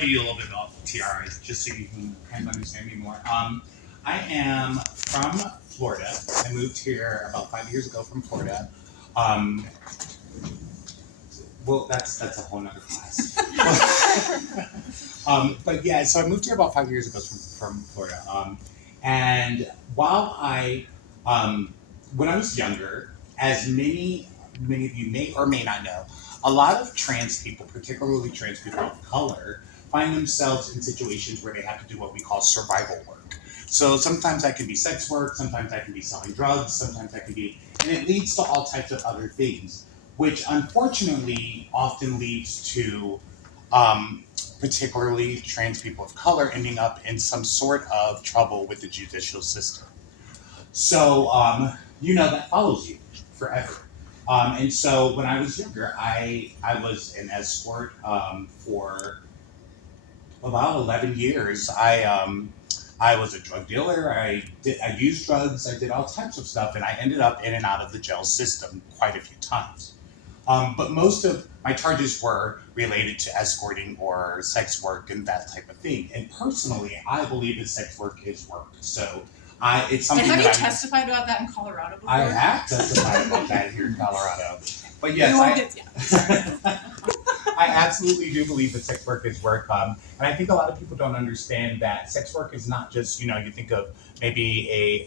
Tell you a little bit about Tiara, just so you can kind of understand me more. I am from Florida. I moved here about 5 years ago from Florida. Um, well, that's a whole nother class. But yeah, so I moved here about 5 years ago from Florida. And while when I was younger, as many of you may or may not know, a lot of trans people, particularly trans people of color, find themselves in situations where they have to do what we call survival work. So sometimes that can be sex work, sometimes that can be selling drugs, sometimes that can be, and it leads to all types of other things, which unfortunately often leads to um, particularly trans people of color ending up in some sort of trouble with the judicial system. So, that follows you forever. And so when I was younger, I was an escort for about 11 years. I was a drug dealer. I used drugs. I did all types of stuff, and I ended up in and out of the jail system quite a few times. But most of my charges were related to escorting or sex work and that type of thing. And personally, I believe that sex work is work. So it's something. And have that you testified about that in Colorado before? I have testified about that here in Colorado. But yes, I absolutely do believe that sex work is work. And I think a lot of people don't understand that sex work is not just, you think of maybe a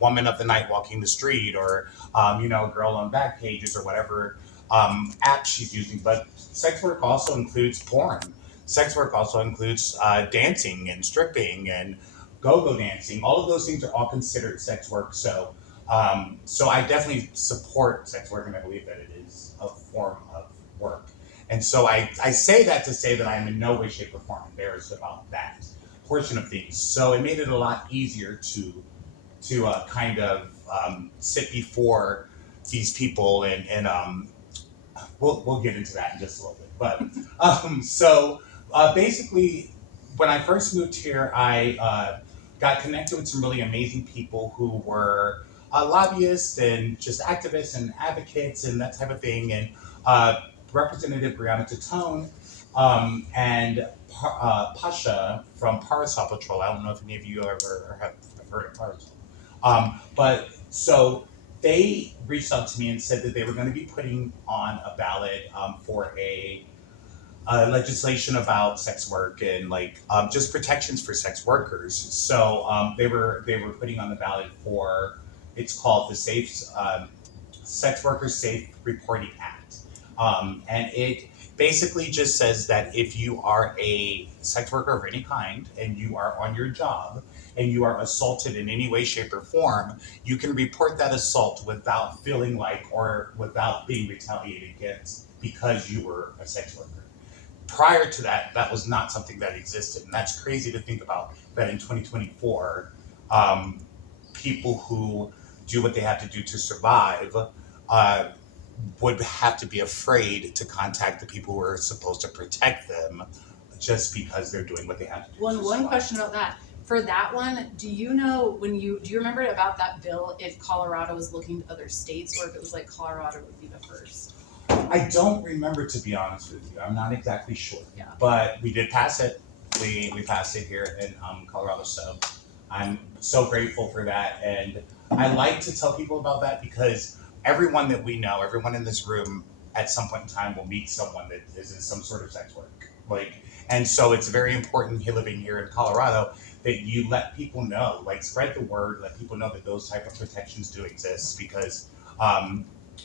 woman of the night walking the street or, a girl on back pages or whatever app she's using. But sex work also includes porn. Sex work also includes dancing and stripping and go-go dancing. All of those things are all considered sex work. So I definitely support sex work, and I believe that it is a form of work. And so I say that to say that I'm in no way, shape, or form embarrassed about that portion of things. So it made it a lot easier to kind of sit before these people, and we'll get into that in just a little bit. But basically, when I first moved here, I got connected with some really amazing people who were lobbyists and just activists and advocates and that type of thing. And Representative Brianna Tatone and Pasha from Parasol Patrol. I don't know if any of you ever have heard of Parasol. But so they reached out to me and said that they were going to be putting on a ballot for a legislation about sex work and just protections for sex workers. So they were putting on the ballot for, it's called the Sex Workers Safe Reporting Act, and it basically just says that if you are a sex worker of any kind and you are on your job and you are assaulted in any way, shape, or form, you can report that assault without feeling like or without being retaliated against because you were a sex worker. Prior to that, that was not something that existed. And that's crazy to think about that in 2024, people who do what they have to do to survive would have to be afraid to contact the people who are supposed to protect them just because they're doing what they have to do. One question about that. For that one, do you remember about that bill if Colorado was looking to other states or if it was like Colorado would be the first? I don't remember, to be honest with you. I'm not exactly sure. Yeah. But we did pass it. We passed it here in Colorado. So I'm so grateful for that. And I like to tell people about that because everyone that we know, everyone in this room at some point in time will meet someone that is in some sort of sex work. And so it's very important here living here in Colorado that you let people know, spread the word, let people know that those type of protections do exist because,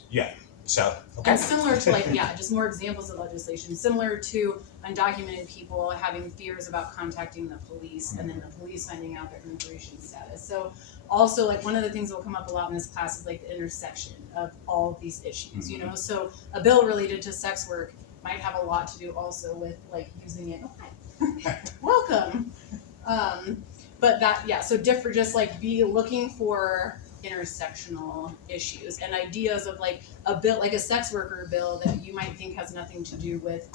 yeah. So, okay. And similar to just more examples of legislation, similar to undocumented people having fears about contacting the police and then the police finding out their immigration status. So also one of the things that will come up a lot in this class is the intersection of all of these issues, So a bill related to sex work might have a lot to do also with using it. Welcome. But so different, just be looking for intersectional issues and ideas of a bill, like a sex worker bill that you might think has nothing to do with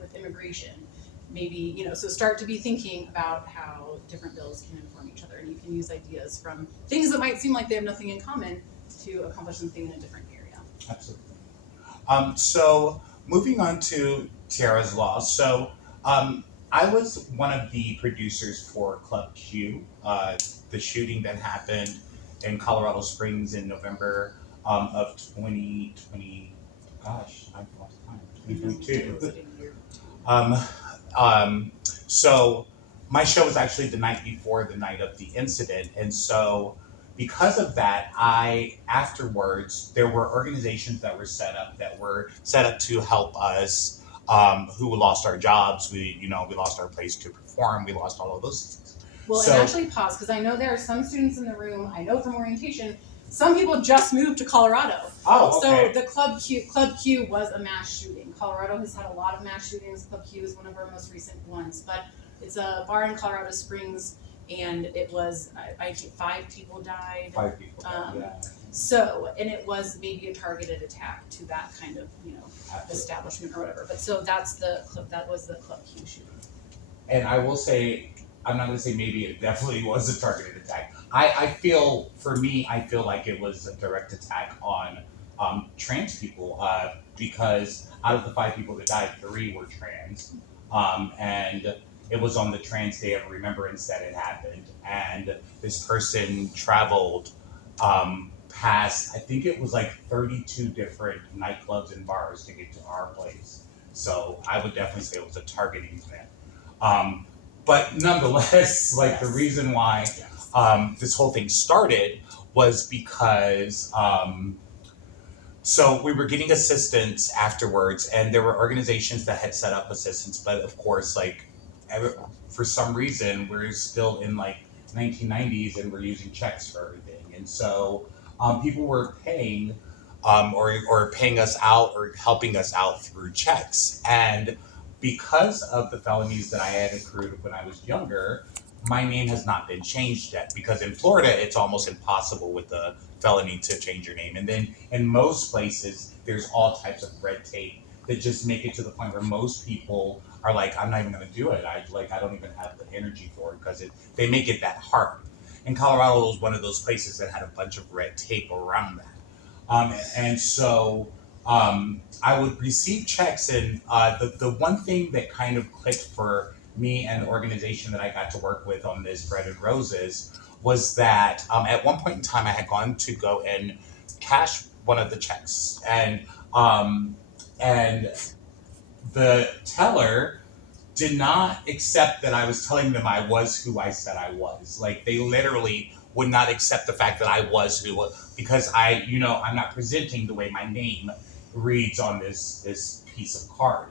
with immigration. Maybe, so start to be thinking about how different bills can inform each other, and you can use ideas from things that might seem like they have nothing in common to accomplish something in a different area. Absolutely. So moving on to Tiara's law. So I was one of the producers for Club Q, the shooting that happened in Colorado Springs in November of 2020. Gosh, I've lost time. It was 2022. like a year. Um, so my show was actually the night before the night of the incident, and so because of that, I afterwards there were organizations that were set up to help us who lost our jobs. We lost our place to perform. We lost all of those things. Well, and So actually pause, because I know there are some students in the room, I know from orientation, some people just moved to Colorado. oh So okay. the Club Q was a mass shooting. Colorado has had a lot of mass shootings. Club Q is one of our most recent ones, but it's a bar in Colorado Springs, and it was I think 5 people died. 5 people. Yeah, So, and it was maybe a targeted attack to that kind of absolutely. establishment or whatever. But so that was the Club Q shooting. And I will say, I'm not going to say maybe, it definitely was a targeted attack. I feel, for me, I feel like it was a direct attack on trans people because out of the 5 people that died, 3 were trans. And it was on the Trans Day of Remembrance that it happened. And this person traveled past, I think it was like 32 different nightclubs and bars to get to our place. So I would definitely say it was a targeting event. Um, but nonetheless, like the Yes. reason why Yes. this whole thing started was because so we were getting assistance afterwards, and there were organizations that had set up assistance, but of course, like for some reason, we're still in like 1990s and we're using checks for everything, and so people were paying or paying us out or helping us out through checks, and because of the felonies that I had accrued when I was younger, my name has not been changed yet because in Florida it's almost impossible with the felony to change your name. And then in most places, there's all types of red tape that just make it to the point where most people are like, I'm not even going to do it. I don't even have the energy for it because they make it that hard. And Colorado was one of those places that had a bunch of red tape around that. And so I would receive checks, and the one thing that kind of clicked for me and the organization that I got to work with on this Bread and Roses was that at one point in time I had gone to go and cash one of the checks, and the teller did not accept that I was telling them I was who I said I was. Like they literally would not accept the fact that I was who because I'm not presenting the way my name reads on this piece of card,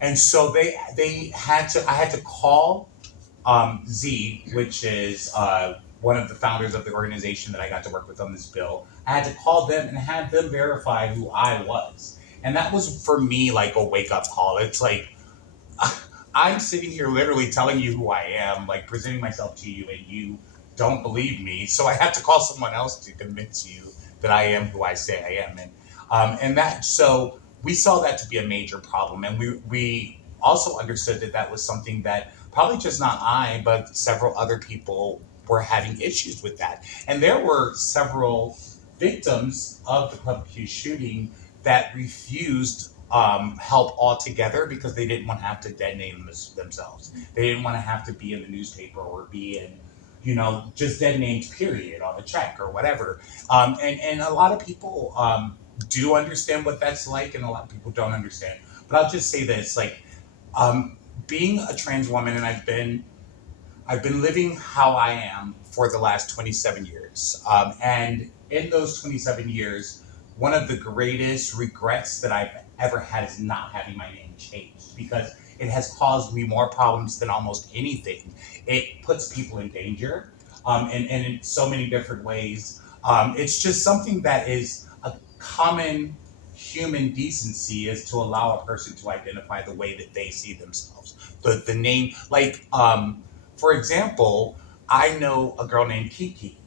And so they had to I had to call Z, which is one of the founders of the organization that I got to work with on this bill. I had to call them and have them verify who I was. And that was for me like a wake up call. It's like I'm sitting here literally telling you who I am, like presenting myself to you, and you don't believe me. So I have to call someone else to convince you that I am who I say I am. And that, so we saw that to be a major problem. And we also understood that that was something that probably just not I, but several other people were having issues with that. And there were several victims of the Club Q shooting that refused help altogether because they didn't want to have to dead name themselves. They didn't want to have to be in the newspaper or be in, just dead names, period, on a check or whatever. And a lot of people do understand what that's like, and a lot of people don't understand. But I'll just say this: like, um, being a trans woman, and I've been living how I am for the last 27 years. And in those 27 years, one of the greatest regrets that I've ever had is not having my name changed because it has caused me more problems than almost anything. It puts people in danger and in so many different ways. It's just something that is a common human decency is to allow a person to identify the way that they see themselves. The name, like, for example, I know a girl named Kiki.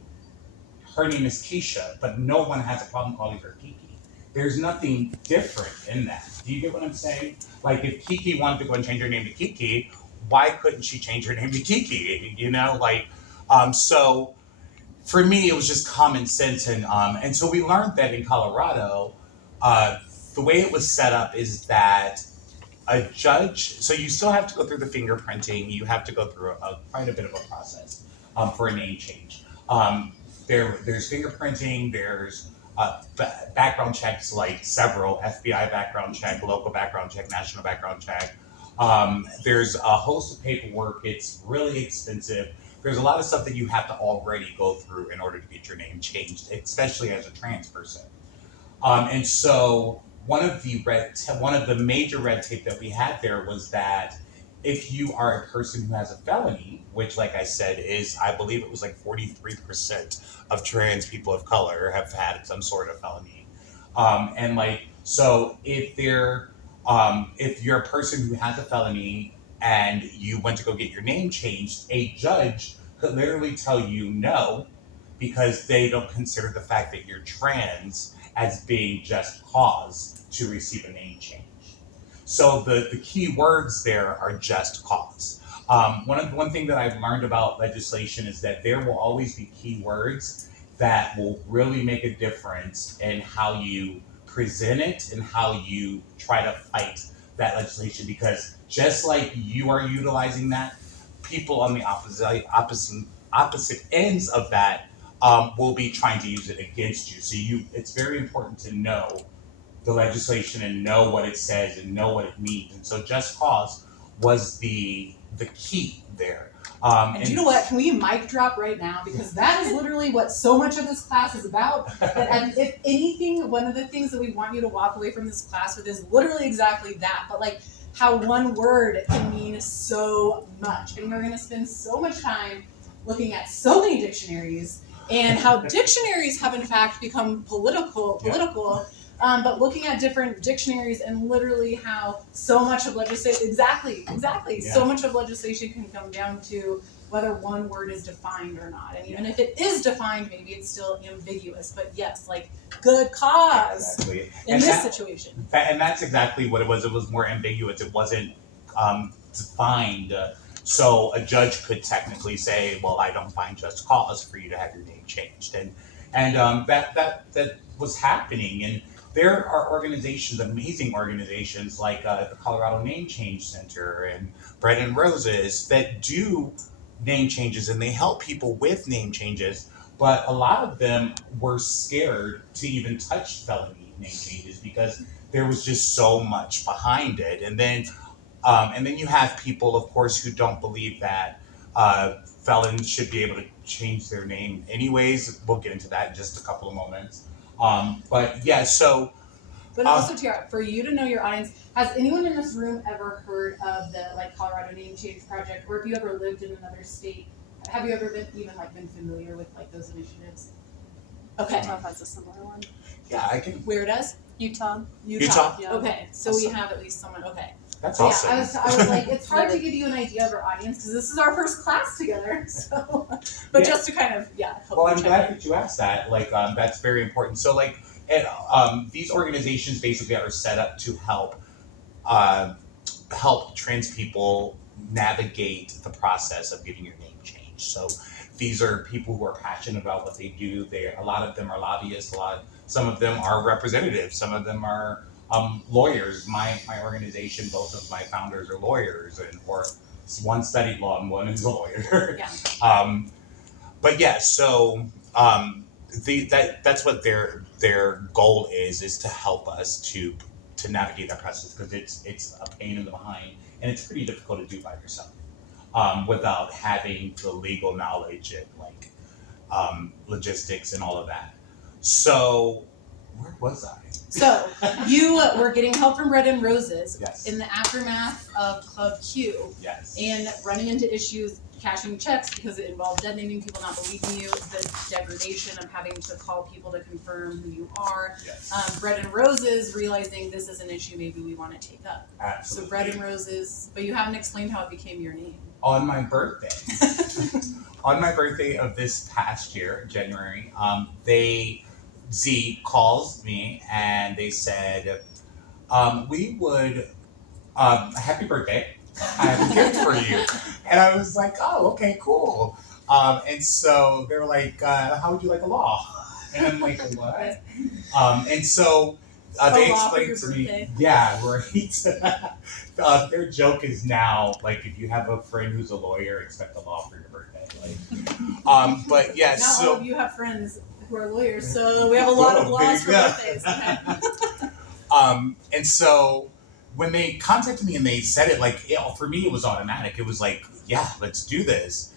Her name is Keisha, but no one has a problem calling her Kiki. There's nothing different in that. Do you get what I'm saying? Like if Kiki wanted to go and change her name to Kiki, why couldn't she change her name to Kiki? So for me, it was just common sense, and so we learned that in Colorado, uh, the way it was set up is that a judge, so you still have to go through the fingerprinting. You have to go through quite a bit of a process for a name change. There's fingerprinting. There's background checks, like several FBI background check, local background check, national background check. There's a host of paperwork. It's really expensive. There's a lot of stuff that you have to already go through in order to get your name changed, especially as a trans person. And so one of the major red tape that we had there was that if you are a person who has a felony, which, like I said, is I believe it was like 43% of trans people of color have had some sort of felony, and like so if you're a person who has a felony and you went to go get your name changed, a judge could literally tell you no because they don't consider the fact that you're trans as being just cause to receive a name change. So the key words there are just cause. One thing that I've learned about legislation is that there will always be key words that will really make a difference in how you present it and how you try to fight that legislation. Because just like you are utilizing that, people on the opposite ends of that will be trying to use it against you. So it's very important to know the legislation and know what it says and know what it means. And so just cause was the key there. And you know what? Can we mic drop right now? Because that is literally what so much of this class is about. And if anything, one of the things that we want you to walk away from this class with is literally exactly that. But like how one word can mean so much. And we're going to spend so much time looking at so many dictionaries and how dictionaries have in fact become political. But looking at different dictionaries and literally how so much of legislation, exactly, Yeah. so much of legislation can come down to whether one word is defined or not. And even if it is defined, maybe it's still ambiguous. But yes, like good cause Exactly. in this situation. And that's exactly what it was. It was more ambiguous. It wasn't defined. So a judge could technically say, "Well, I don't find just cause for you to have your name changed," and that was happening. And there are organizations, amazing organizations like the Colorado Name Change Center and Bread and Roses that do name changes and they help people with name changes. But a lot of them were scared to even touch felony name changes because there was just so much behind it. And then you have people, of course, who don't believe that felons should be able to change their name anyways. We'll get into that in just a couple of moments. But yeah, so. But also, Tiara, for you to know your audience, has anyone in this room ever heard of the like Colorado Name Change Project, or if you ever lived in another state, have you ever been familiar with like those initiatives? Okay. Utah has a similar one. Yeah, I can. Where does? Utah. Utah? Yeah. Okay, so Awesome. we have at least someone. Okay. That's Yeah, awesome. I was like, it's hard to give you an idea of our audience because this is our first class together. So, but Yeah. just to kind of help Well, I'm check glad in. that you asked that. Like, that's very important. So, like, these organizations basically are set up to uh, help trans people navigate the process of getting your name changed. So, these are people who are passionate about what they do. A lot of them are lobbyists. Some of them are representatives. Some of them are lawyers. My organization, both of my founders are lawyers, or one studied law and one is a lawyer. Yeah. But yeah, so that's what their goal is to help us to navigate that process because it's a pain in the behind and it's pretty difficult to do by yourself without having the legal knowledge and like logistics and all of that. So where was I? So you were getting help from Bread and Roses Yes. in the aftermath of Club Q Yes. and running into issues cashing checks because it involved dead naming people, not believing you, the degradation of having to call people to confirm who you are. Yes. Bread and Roses realizing this is an issue maybe we want to take up. Absolutely. So Bread and Roses, but you haven't explained how it became your name. On my birthday. On my birthday of this past year, January, Z calls me and they said, we would, happy birthday. I have a gift for you. And I was like, oh, okay, cool. And so they were like, how would you like a law? And I'm like, what? And so They law for explained your to me, birthday. yeah, right. Their joke is now like if you have a friend who's a lawyer, expect the law for your birthday. Like, but yeah, Now all of so you have friends who are lawyers, so we have a lot of whoa, there laws you for go. birthdays. Okay. And so when they contacted me and they said it, like for me, it was automatic. It was like, yeah, let's do this.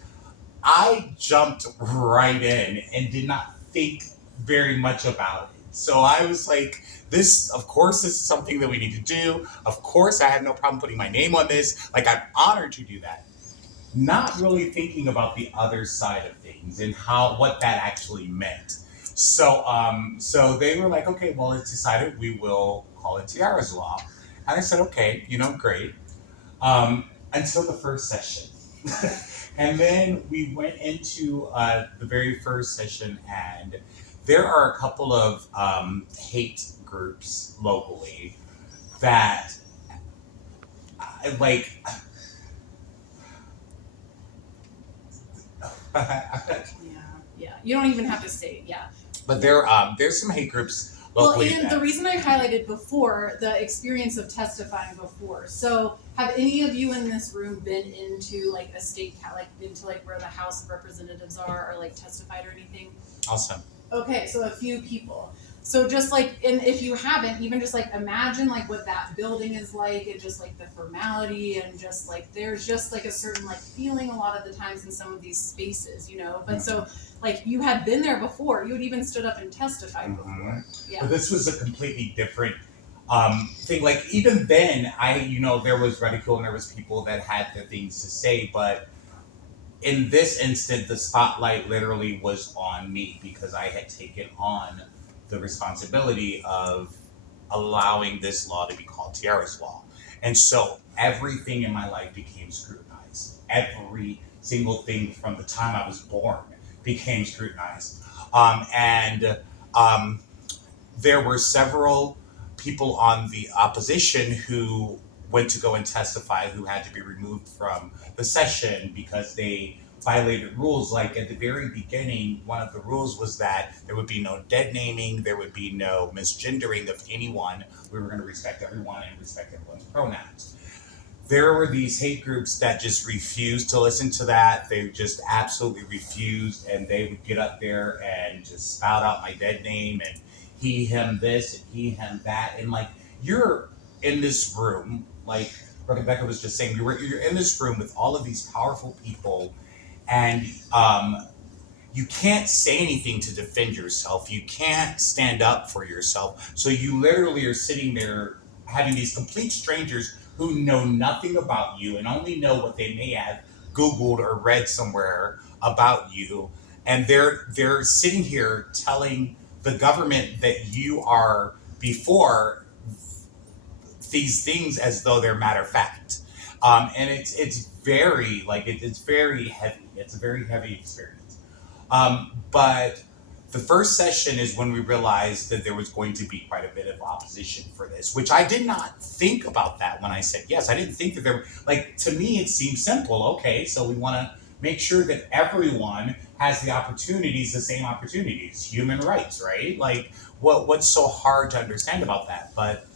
I jumped right in and did not think very much about it. So I was like, this, of course, this is something that we need to do. Of course, I have no problem putting my name on this. Like, I'm honored to do that. Not really thinking about the other side of things and how what that actually meant. So they were like, okay, well, it's decided we will call it Tiara's Law. And I said, okay, great. Until the first session. And then we went into the very first session, and there are a couple of hate groups locally that, like, Yeah. You don't even have to say it. Yeah. but there's some hate groups Well, locally and the that reason I highlighted before the experience of testifying before. So, have any of you in this room been into like a like into like where the House of Representatives are, or like testified or anything? awesome. Okay, so a few people. So just like, and if you haven't, even just like imagine like what that building is like, and just like the formality, and just like there's just like a certain like feeling a lot of the times in some of these spaces, But so like you had been there before, you had even stood up and testified before. Yeah. But this was a completely different thing. Like even then, there was ridicule and there was people that had their things to say, but in this instant, the spotlight literally was on me because I had taken on the responsibility of allowing this law to be called Tiara's Law. And so everything in my life became scrutinized. Every single thing from the time I was born became scrutinized. And um, there were several people on the opposition who went to go and testify who had to be removed from the session because they violated rules. Like at the very beginning, one of the rules was that there would be no dead naming, there would be no misgendering of anyone. We were going to respect everyone and respect everyone's pronouns. There were these hate groups that just refused to listen to that. They just absolutely refused, and they would get up there and just spout out my dead name and he, him this, and he, him that. And like, you're in this room, like Rebecca was just saying, you're in this room with all of these powerful people, and you can't say anything to defend yourself. You can't stand up for yourself. So you literally are sitting there having these complete strangers who know nothing about you and only know what they may have Googled or read somewhere about you. And they're sitting here telling the government that you are before these things as though they're matter of fact. And it's very it's very heavy. It's a very heavy experience. But the first session is when we realized that there was going to be quite a bit of opposition for this, which I did not think about that when I said yes. I didn't think that there were, like, to me, it seemed simple. Okay, so we want to make sure that everyone has the opportunities, the same opportunities, human rights, right? Like, what's so hard to understand about that? But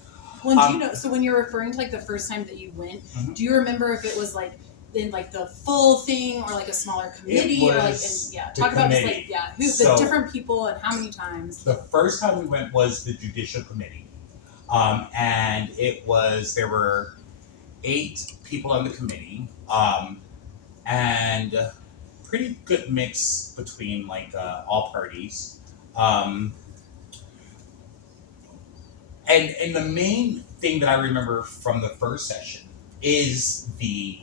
Well, and do you know? So when you're referring to like the first time that you went, do you remember if it was like in like the full thing or like a smaller committee or like talk about just like who's the different people and how many times? The first time we went was the judicial committee, and there were 8 people on the committee, and pretty good mix between like all parties. Um, and the main thing that I remember from the first session is the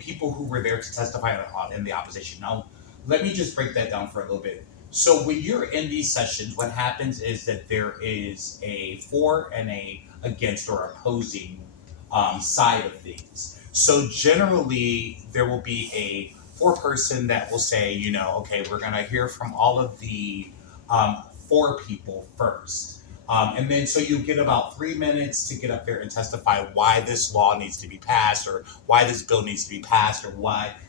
people who were there to testify in the opposition. Now, let me just break that down for a little bit. So when you're in these sessions, what happens is that there is a for and a against or opposing side of things. So generally, there will be a for person that will say, okay, we're going to hear from all of the for people first. And then so you get about 3 minutes to get up there and testify why this law needs to be passed or why this bill needs to be passed or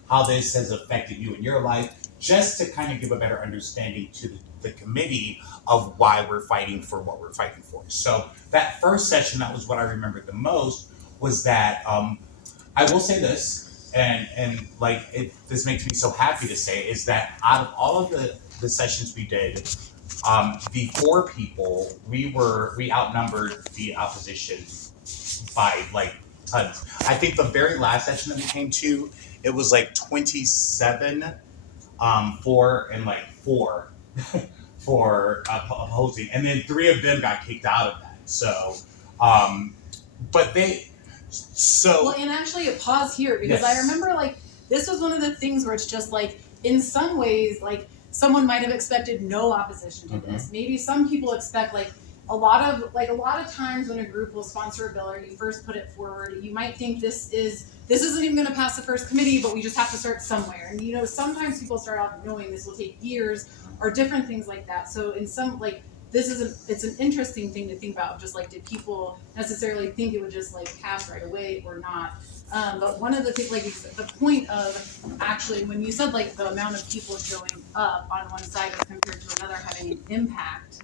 how this has affected you in your life. just to kind of give a better understanding to the committee of why we're fighting for what we're fighting for. So that first session, that was what I remembered the most, was that I will say this, and like this makes me so happy to say, is that out of all of the sessions we did, the four people we outnumbered the opposition by like tons. I think the very last session that we came to, it was like 27 four and like four for opposing, and then three of them got kicked out of that. So, um, but they Well, so and actually, pause here because I yes. remember like this was one of the things where it's just like in some ways like someone might have expected no opposition to this. Maybe some people expect like a lot of times when a group will sponsor a bill or you first put it forward, you might think this isn't even going to pass the first committee, but we just have to start somewhere. And you know, sometimes people start off knowing this will take years or different things like that. So in some like it's an interesting thing to think about. Just like, did people necessarily think it would just like pass right away or not? But one of the things, like the point of actually, when you said like the amount of people showing up on one side as compared to another having an impact,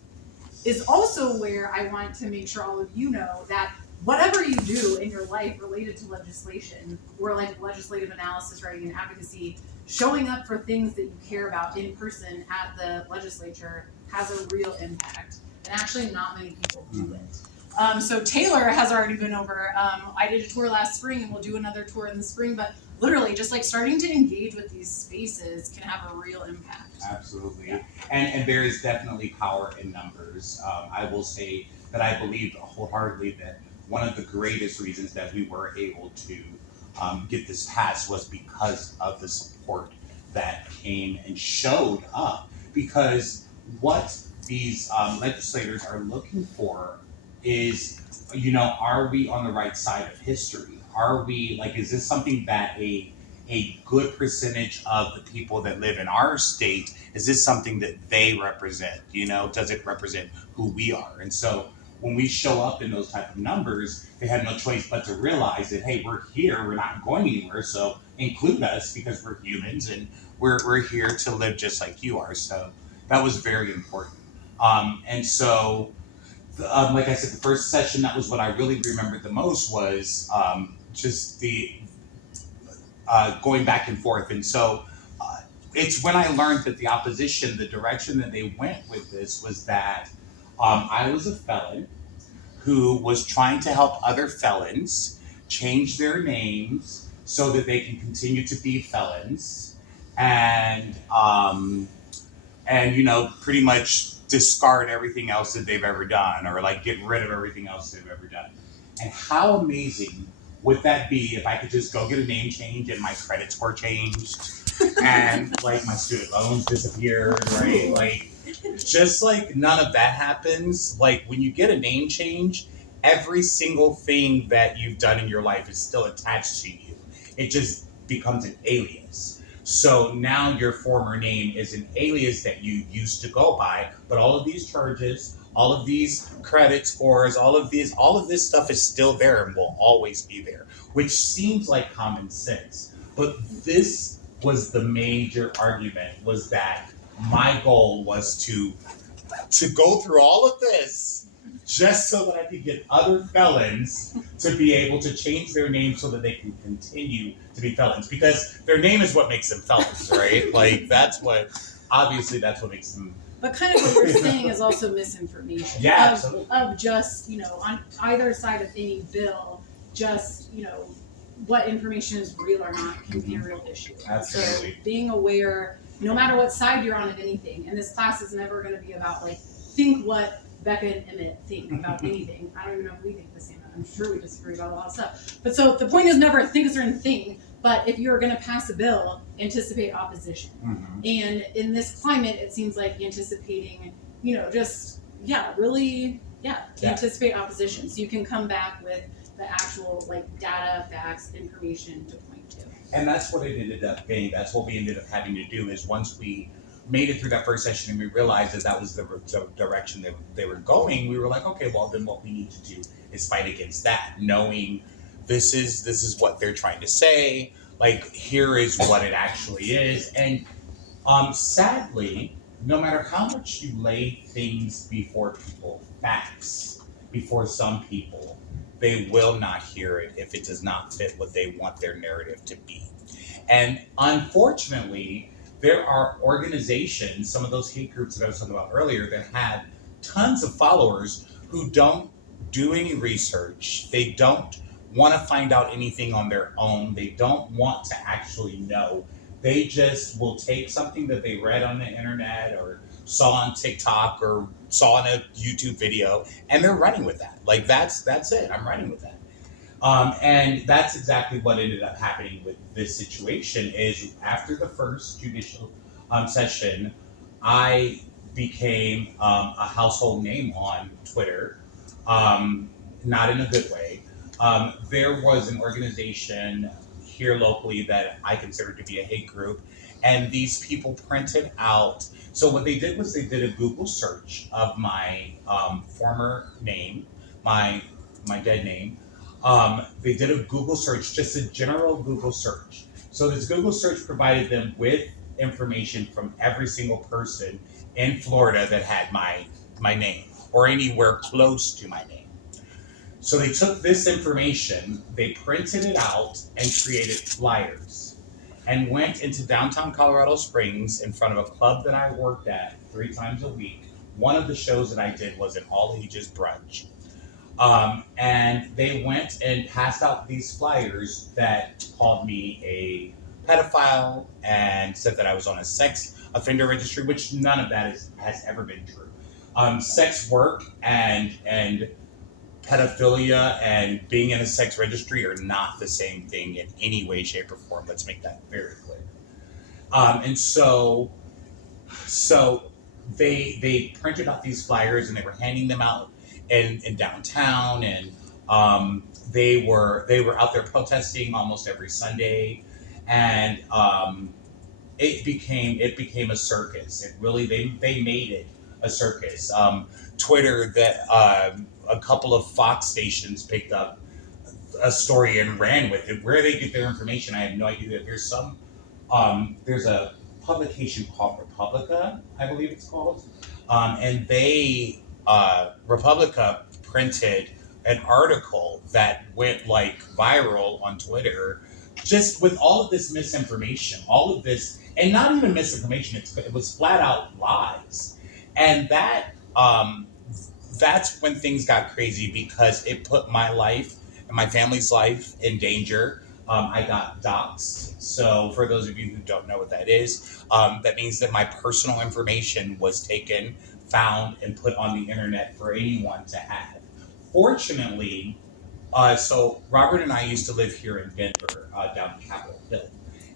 is also where I want to make sure all of you know that whatever you do in your life related to legislation or like legislative analysis, writing, and advocacy, showing up for things that you care about in person at the legislature has a real impact. And actually, not many people do it. So Taylor has already been over. I did a tour last spring, and we'll do another tour in the spring. But literally, just like starting to engage with these spaces can have a real impact. Absolutely. And there is definitely power in numbers. I will say that I believe wholeheartedly that one of the greatest reasons that we were able to get this passed was because of the support that came and showed up. Because what these legislators are looking for is, are we on the right side of history? Are we, like, is this something that a good percentage of the people that live in our state, is this something that they represent? Does it represent who we are? And so when we show up in those type of numbers, they have no choice but to realize that, hey, we're here, we're not going anywhere, so include us because we're humans and we're here to live just like you are. So that was very important. And so like I said, the first session, that was what I really remembered the most, was just the going back and forth. And so it's when I learned that the opposition, the direction that they went with this was that I was a felon who was trying to help other felons change their names so that they can continue to be felons, and pretty much discard everything else that they've ever done, or like get rid of everything else they've ever done. And how amazing would that be if I could just go get a name change and my credit score changed and like my student loans disappeared, right? Like, just like none of that happens. Like, when you get a name change, every single thing that you've done in your life is still attached to you. It just becomes an alias. So now your former name is an alias that you used to go by, but all of these charges, all of these credit scores, all of this stuff is still there and will always be there, which seems like common sense. But this was the major argument, was that my goal was to go through all of this just so that I could get other felons to be able to change their name so that they can continue to be felons, because their name is what makes them felons, right? Like, obviously that's what makes them. But kind of what you're saying is also misinformation. Yeah, absolutely. Of just, on either side of any bill, just, what information is real or not can be a real issue. Absolutely. So being aware, no matter what side you're on of anything, and this class is never going to be about like, think what Becca and Emmett think about anything. I don't even know if we think the same. I'm sure we disagree about a lot of stuff. But so the point is never think a certain thing, but if you're going to pass a bill, anticipate opposition. Mm-hmm. And in this climate, it seems like anticipating, anticipate opposition. So you can come back with the actual like data, facts, information to point to. And that's what it ended up being. That's what we ended up having to do, is once we made it through that first session and we realized that was the direction that they were going, we were like, okay, well then what we need to do is fight against that, knowing this is what they're trying to say, like, here is what it actually is. And Sadly, no matter how much you lay things before people, facts before some people, they will not hear it if it does not fit what they want their narrative to be. And unfortunately, there are organizations, some of those hate groups that I was talking about earlier, that have tons of followers who don't do any research. They don't want to find out anything on their own. They don't want to actually know. They just will take something that they read on the internet or saw on TikTok or saw in a YouTube video, and they're running with that. Like that's it. I'm running with that. And that's exactly what ended up happening with this situation. Is after the first judicial session, I became a household name on Twitter, um, not in a good way. There was an organization here locally that I considered to be a hate group, and these people printed out. So what they did was they did a Google search of my former name, my my dead name. They did a Google search, just a general Google search. So this Google search provided them with information from every single person in Florida that had my name or anywhere close to my name. So they took this information, they printed it out, and created flyers, and went into downtown Colorado Springs in front of a club that I worked at 3 times a week. One of the shows that I did was an all ages brunch. And they went and passed out these flyers that called me a pedophile and said that I was on a sex offender registry, which none of that has ever been true. Sex work and pedophilia and being in a sex registry are not the same thing in any way, shape, or form. Let's make that very clear. And so they printed out these flyers and they were handing them out in downtown, and they were out there protesting almost every Sunday, and it became a circus. It really they made it a circus. Twitter, that a couple of Fox stations picked up a story and ran with it. Where they get their information, I have no idea. There's a publication called Republica, I believe it's called, and Republica printed an article that went like viral on Twitter, just with all of this misinformation, all of this, and not even misinformation. It was flat out lies, and that's when things got crazy because it put my life and my family's life in danger. I got doxxed. So, for those of you who don't know what that is, that means that my personal information was taken, found, and put on the internet for anyone to have. Fortunately, so Robert and I used to live here in Denver, down Capitol Hill,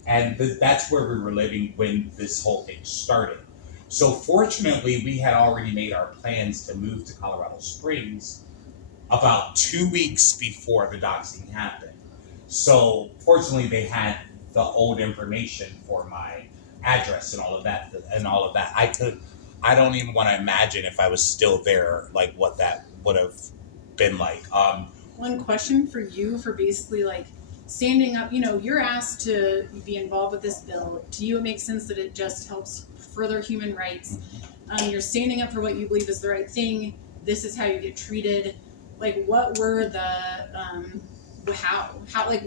and that's where we were living when this whole thing started. So fortunately, we had already made our plans to move to Colorado Springs about 2 weeks before the doxing happened. So fortunately, they had the old information for my address and all of that. I don't even want to imagine if I was still there, like what that would have been like. One question for you for basically like standing up, you're asked to be involved with this bill. To you, it makes sense that it just helps further human rights. You're standing up for what you believe is the right thing. This is how you get treated. Like, what were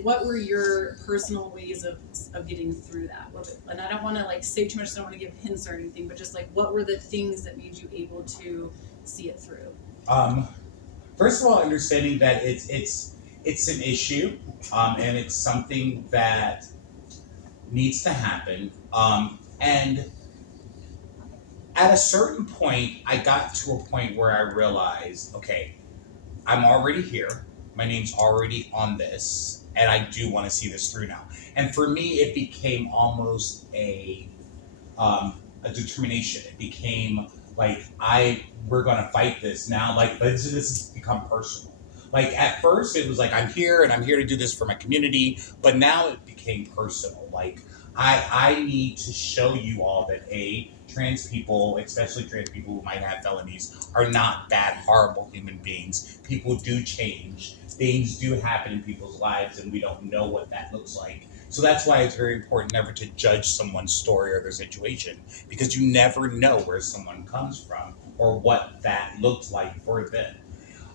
what were your personal ways of getting through that? And I don't want to like say too much. So I don't want to give hints or anything, but just like, what were the things that made you able to see it through? Um, First of all, understanding that it's an issue, and it's something that needs to happen. And at a certain point, I got to a point where I realized, okay, I'm already here. My name's already on this, and I do want to see this through now. And for me, it became almost a determination. It became like we're gonna fight this now. Like this has become personal. Like at first, it was like I'm here and I'm here to do this for my community, but now it became personal. Like I need to show you all that trans people, especially trans people who might have felonies, are not bad, horrible human beings. People do change. Things do happen in people's lives, and we don't know what that looks like So that's why it's very important never to judge someone's story or their situation, because you never know where someone comes from or what that looked like for them.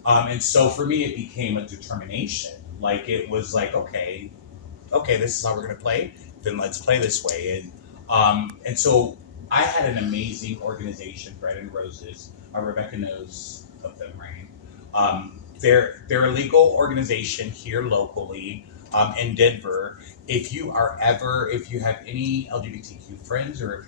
And so for me, it became a determination. Like it was like, okay, this is how we're gonna play. Then let's play this way. And so I had an amazing organization, Bread and Roses. Rebecca knows of them, right? They're a legal organization here locally in Denver. If you have any LGBTQ friends, or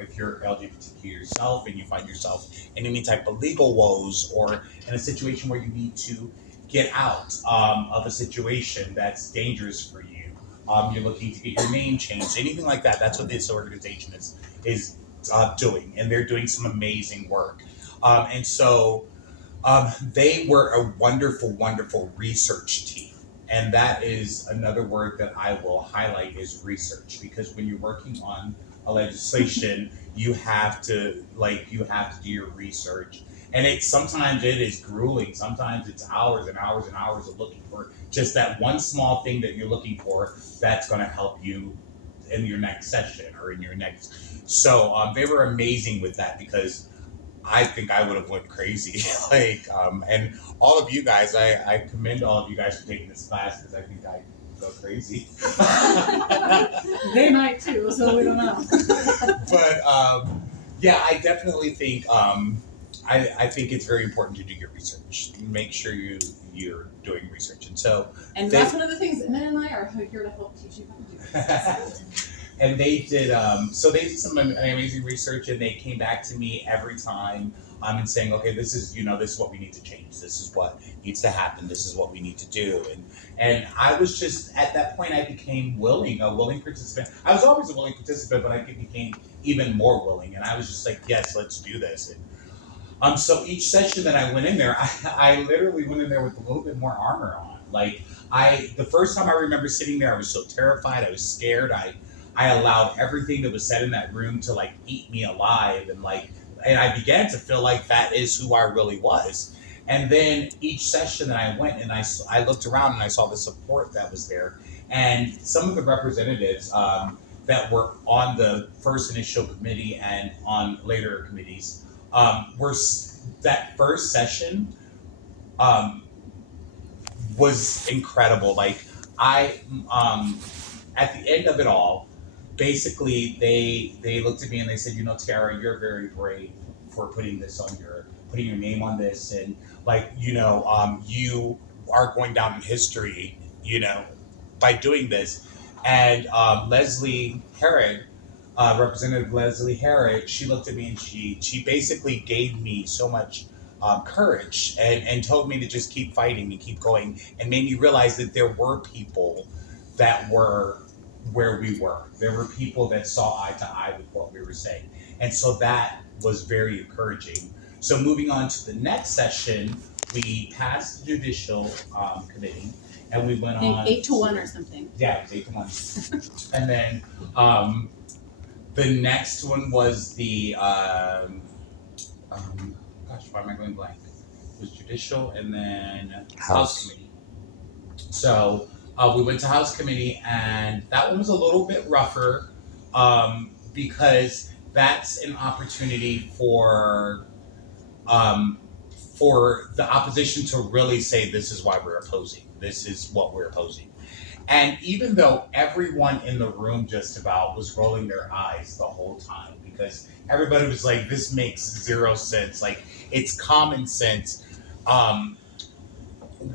if you're LGBTQ yourself and you find yourself in any type of legal woes or in a situation where you need to get out of a situation that's dangerous for you, you're looking to get your name changed, anything like that. That's what this organization is doing, and they're doing some amazing work. And so they were a wonderful, wonderful research team. And that is another word that I will highlight is research, because when you're working on a legislation, you have to do your research. And sometimes it is grueling. Sometimes it's hours and hours and hours of looking for just that one small thing that you're looking for that's going to help you in your next session or in your next. So they were amazing with that, because I think I would have went crazy. And all of you guys, I commend all of you guys for taking this class, because I think I go crazy. They might too, so we don't know. But yeah, I definitely think I think it's very important to do your research. Make sure you're doing research, and so and that's one of the things Emma and I are here to help teach you how to do. And they did so they did some amazing research, and they came back to me every time and saying, okay, this is what we need to change, this is what needs to happen, this is what we need to do. And I was just at that point, I became a willing participant. I was always a willing participant, but I became even more willing, and I was just like, yes, let's do this. And so each session that I went in there, I literally went in there with a little bit more armor on. Like the first time I remember sitting there, I was so terrified, I was scared. I allowed everything that was said in that room to like eat me alive, and I began to feel like that is who I really was. And then each session that I went and I looked around and I saw the support that was there, and some of the representatives that were on the first initial committee and on later committees were that first session um, was incredible. Like I at the end of it all, basically they looked at me and they said, Tiara, you're very brave for putting your name on this, and you are going down in history, by doing this. And Leslie Herod, Representative Leslie Herod, she looked at me and she basically gave me so much courage, and told me to just keep fighting and keep going, and made me realize that there were people that were where we were. There were people that saw eye to eye with what we were saying. And so that was very encouraging. So moving on to the next session, we passed the judicial committee, and we went on 8-1 or something. Yeah, it was 8-1. And then the next one was the gosh, why am I going blank? It was judicial and then House committee. So we went to House committee, and that one was a little bit rougher because that's an opportunity um, for the opposition to really say, this is why we're opposing. This is what we're opposing. And even though everyone in the room just about was rolling their eyes the whole time, because everybody was like, this makes zero sense. Like, it's common sense. Um,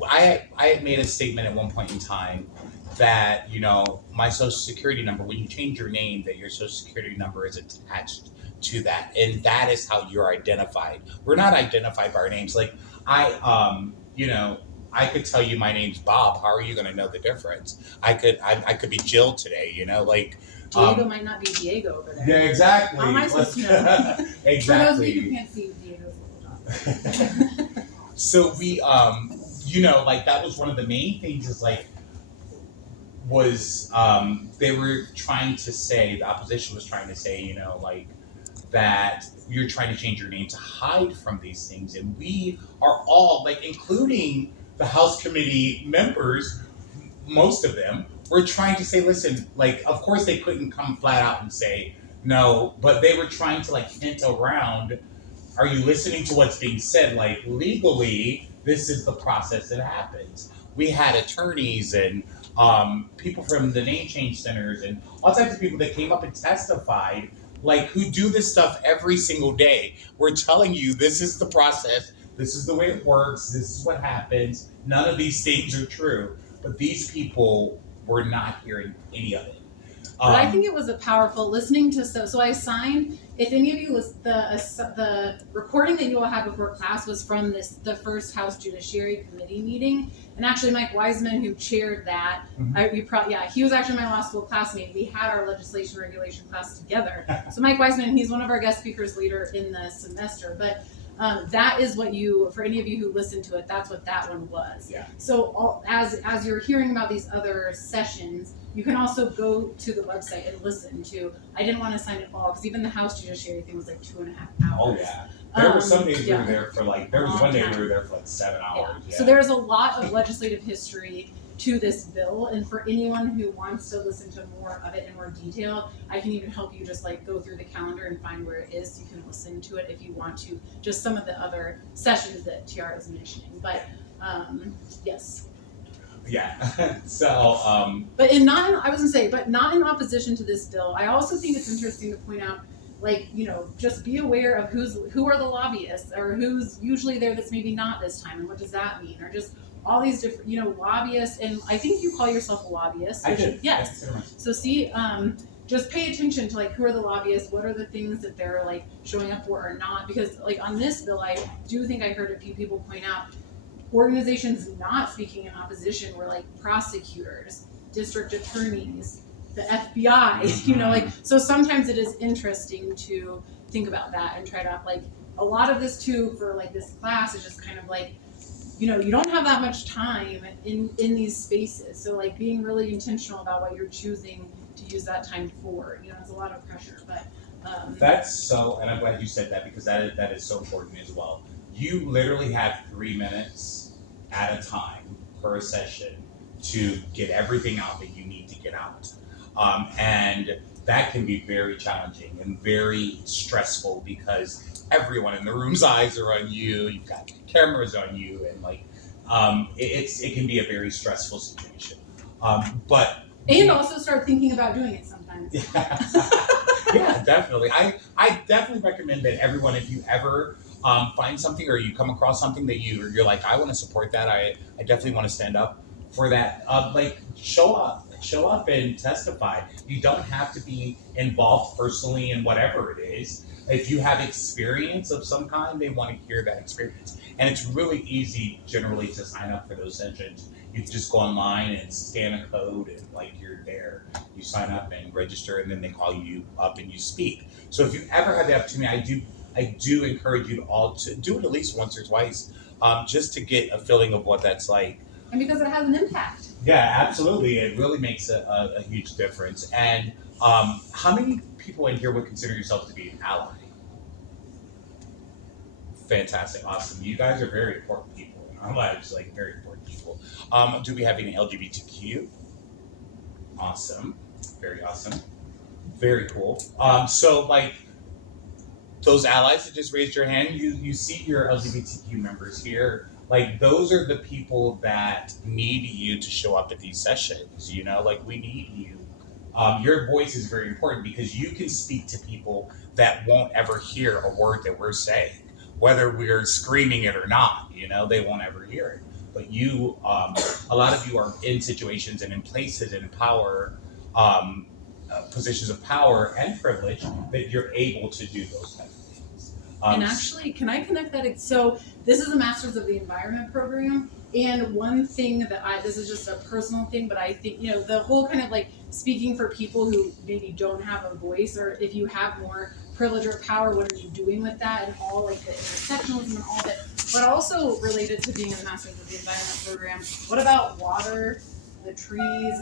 I had made a statement at one point in time that, my social security number, when you change your name, that your social security number is attached to that. And that is how you're identified. We're not identified by our names. Like, I could tell you my name's Bob. How are you going to know the difference? I could be Jill today, Diego might not be Diego over there. Yeah, exactly. How am I supposed to know? Exactly. For those of you who can't see Diego's little dog. So we, that was one of the main things is they were trying to say, the opposition was trying to say, that you're trying to change your name to hide from these things. And we are all, including the House committee members, most of them we're trying to say, listen, like, of course they couldn't come flat out and say no, but they were trying to like hint around, are you listening to what's being said? Like legally, this is the process that happens. We had attorneys and people from the name change centers and all types of people that came up and testified, like who do this stuff every single day. We're telling you this is the process, this is the way it works, this is what happens. None of these things are true, but these people were not hearing any of it. But I think it was a powerful listening to so I signed. If any of you the recording that you all had before class was from the first House Judiciary Committee meeting, and actually Mike Wiseman, who chaired that, he was actually my law school classmate. We had our legislation regulation class together. So Mike Wiseman, he's one of our guest speakers later in the semester, but. That is what for any of you who listened to it, that's what that one was. Yeah. So as you're hearing about these other sessions, you can also go to the website and listen to. I didn't want to sign it all because even the House Judiciary thing was like 2.5 hours. Oh yeah. There were some days we were there for like, there was one day we were there for like 7 hours. Yeah. So there's a lot of legislative history to this bill, and for anyone who wants to listen to more of it in more detail, I can even help you just like go through the calendar and find where it is. You can listen to it if you want to, just some of the other sessions that Tiara is mentioning. But yes. Yeah. So but not in opposition to this bill. I also think it's interesting to point out, like, just be aware of who are the lobbyists, or who's usually there that's maybe not this time, and what does that mean, or just all these different, lobbyists. And I think you call yourself a lobbyist. I did. Yes. So see, just pay attention to like who are the lobbyists, what are the things that they're like showing up for or not, because like on this bill, I do think I heard a few people point out organizations not speaking in opposition were like prosecutors, district attorneys, the FBI, so sometimes it is interesting to think about that and try to like a lot of this too for like this class is just kind of like, you don't have that much time in these spaces. So like being really intentional about what you're choosing to use that time for, it's a lot of pressure, but. That's so, and I'm glad you said that because that is so important as well. You literally have 3 minutes at a time per session to get everything out that you need to get out. And that can be very challenging and very stressful because everyone in the room's eyes are on you. You've got cameras on you, and like it can be a very stressful situation. And also start thinking about doing it sometimes. Yeah, definitely. I definitely recommend that everyone, if you ever find something or you come across something that you're like, I want to support that. I definitely want to stand up for that. Like show up and testify. You don't have to be involved personally in whatever it is. If you have experience of some kind, they want to hear that experience. And it's really easy generally to sign up for those sessions. You just go online and scan a code and like you're there. You sign up and register, and then they call you up and you speak. So if you ever have the opportunity, I do encourage you all to do it at least once or twice, just to get a feeling of what that's like. And because it has an impact. Yeah, absolutely. It really makes a huge difference. And how many people in here would consider yourself to be an ally? Fantastic, awesome. You guys are very important people in our lives, like very important people. Do we have any LGBTQ? Awesome, very awesome, very cool. So like those allies that just raised your hand, you see your LGBTQ members here. Like those are the people that need you to show up at these sessions. Like we need you. Your voice is very important because you can speak to people that won't ever hear a word that we're saying. Whether we're screaming it or not, they won't ever hear it. But you, a lot of you are in situations and in places and in power, positions of power and privilege that you're able to do those kinds of things. And actually, can I connect that? So this is a Masters of the Environment program. And one thing this is just a personal thing, but I think, the whole kind of like speaking for people who maybe don't have a voice, or if you have more privilege or power, what are you doing with that, and all like the intersectionalism and all that. But also related to being in the Masters of the Environment program, what about water, the trees?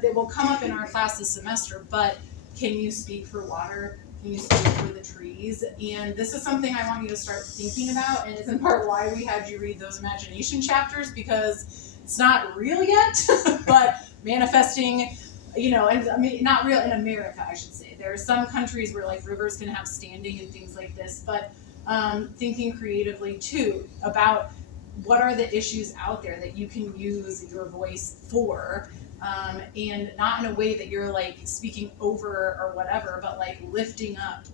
They will come up in our class this semester, but can you speak for water? Can you speak for the trees? And this is something I want you to start thinking about, and it's in part why we had you read those imagination chapters, because it's not real yet, but manifesting, and I mean, not real in America, I should say. There are some countries where like rivers can have standing and things like this, but thinking creatively too about what are the issues out there that you can use your voice for, and not in a way that you're like speaking over or whatever, but like lifting up,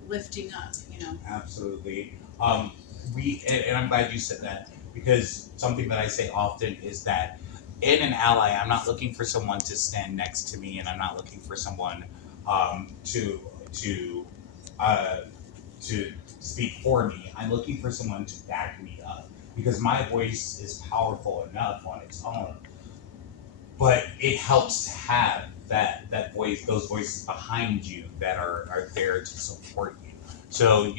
Absolutely. And I'm glad you said that, because something that I say often is that in an ally, I'm not looking for someone to stand next to me, and I'm not looking for someone to to uh, to speak for me. I'm looking for someone to back me up, because my voice is powerful enough on its own, but it helps to have that voice, those voices behind you that are there to support you. So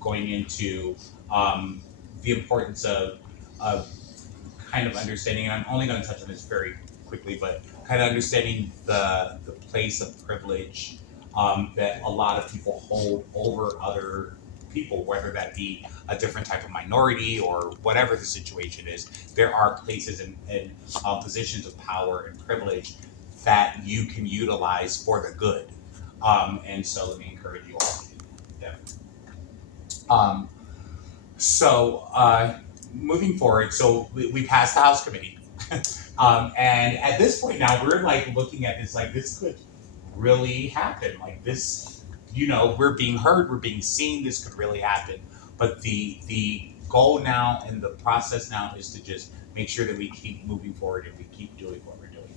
going into um, the importance of kind of understanding, and I'm only going to touch on this very quickly, but kind of understanding the place of privilege that a lot of people hold over other people, whether that be a different type of minority or whatever the situation is. There are places and positions of power and privilege that you can utilize for the good. And so let me encourage you all to do that. Um, so moving forward, so we passed the House committee. And at this point now, we're like looking at this like this could really happen. Like this, we're being heard, we're being seen. This could really happen. But the goal now and the process now is to just make sure that we keep moving forward and we keep doing what we're doing.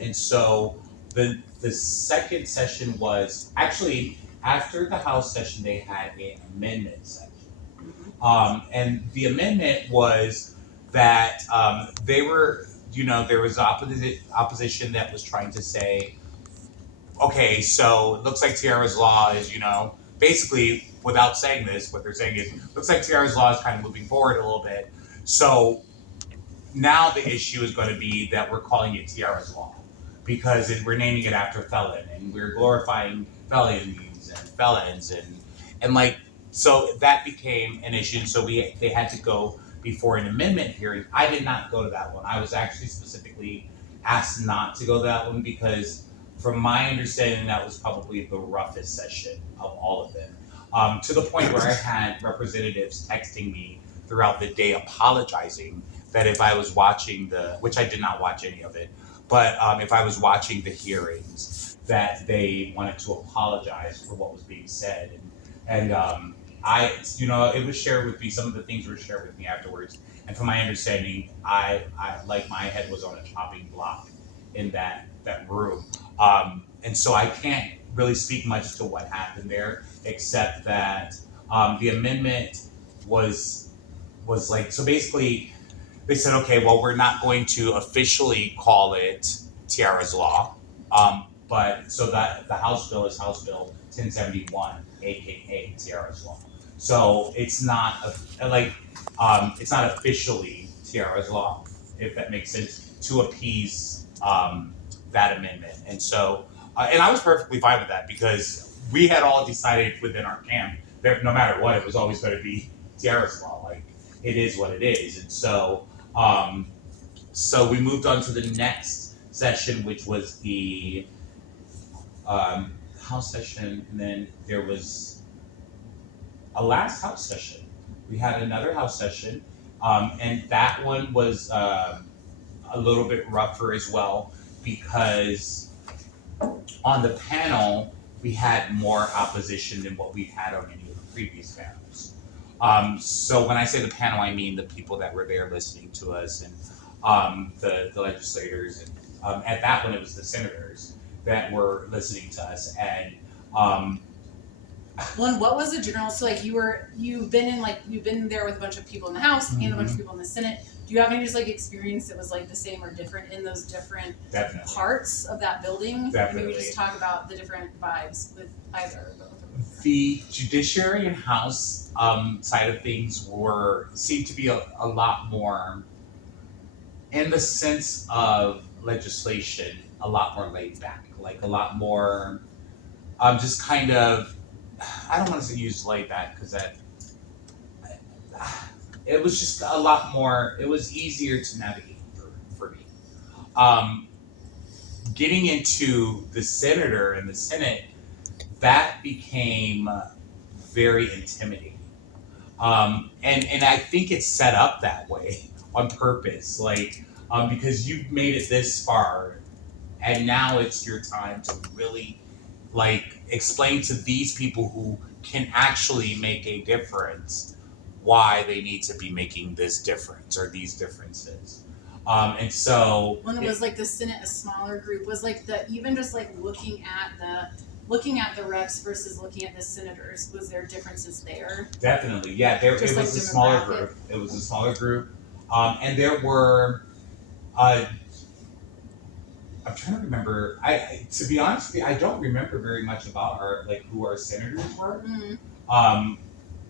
And so the second session was actually after the House session. They had an amendment session. And the amendment was that they were, there was opposition that was trying to say, okay, so it looks like Tiara's law is, basically, without saying this, what they're saying is, looks like Tiara's law is kind of moving forward a little bit. So now the issue is going to be that we're calling it Tiara's law, because we're naming it after felon, and we're glorifying felonies and felons, and like, so that became an issue. So they had to go before an amendment hearing. I did not go to that one. I was actually specifically asked not to go to that one because, from my understanding, that was probably the roughest session of all of them. To the point where I had representatives texting me throughout the day apologizing that if I was watching which I did not watch any of it, but if I was watching the hearings, that they wanted to apologize for what was being said, and it was shared with me. Some of the things were shared with me afterwards, and from my understanding, I like my head was on a chopping block in that room, and so I can't really speak much to what happened there, except that the amendment was like, so basically they said, okay, well, we're not going to officially call it Tiara's Law, but so that the House bill is House Bill 1071, aka Tiara's Law. So it's not it's not officially Tiara's Law, if that makes sense, to appease that amendment. And so, and I was perfectly fine with that, because we had all decided within our camp that no matter what, it was always going to be Tiara's Law. Like, it is what it is. And um, so we moved on to the next session, which was the House session, and then there was a last House session. We had another House session, and that one was a little bit rougher as well, because on the panel we had more opposition than what we've had on any of the previous panels. So when I say the panel, I mean the people that were there listening to us, and the legislators, and at that one it was the senators that were listening to us, and um, One, what was the general? So like you've been there with a bunch of people in the House and a bunch of people in the Senate. Do you have any just like experience that was like the same or different in those different definitely. parts of that building? Definitely. Maybe just talk about the different vibes with either or both of them. The judiciary and House side of things seemed to be a lot more, in the sense of legislation, a lot more laid back, like a lot more, just kind of, I don't want to use laid back, because that, it was just a lot more, it was easier to navigate for me. um, getting into the senator and the Senate, that became very intimidating. And I think it's set up that way on purpose, like because you've made it this far, and now it's your time to really like explain to these people who can actually make a difference why they need to be making this difference or these differences. And so When it was like the Senate a smaller group, was like the even just like looking at the reps versus looking at the senators, was there differences there? definitely, yeah, there Just it like was a smaller demographic. group. It was a smaller group, and there were. Uh, I'm trying to remember. To be honest with you, I don't remember very much about our like who our senators were. Mm. Um,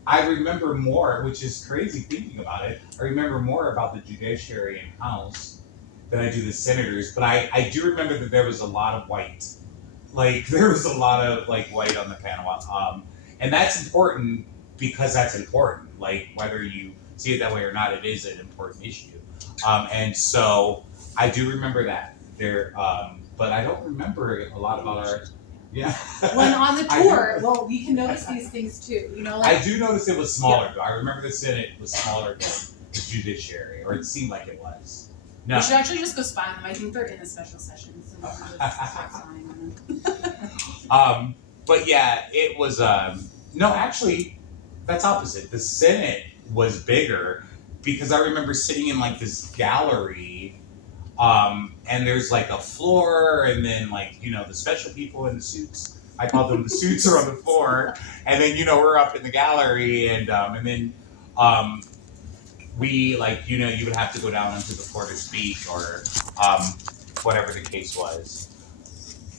I remember more, which is crazy thinking about it. I remember more about the judiciary and House than I do the senators. But I do remember that there was a lot of white. Like there was a lot of like white on the panel, and that's important because that's important. Like whether you see it that way or not, it is an important issue. And so I do remember that there, but I don't remember a lot about our. Yeah. When on the I do- tour, well, we can notice these things too. You know, like I do notice it was smaller. Though. I remember the Senate was smaller than the judiciary, or it seemed like it was. No. we should actually just go spy on them. I think they're in a special session, so we can just start spying on them. But yeah, it was. No, actually, that's opposite. The Senate was bigger because I remember sitting in like this gallery, and there's like a floor, and then like the special people in the suits. I call them the suits are on the floor, and then we're up in the gallery, and then um, we like you would have to go down onto the floor to speak or um, whatever the case was.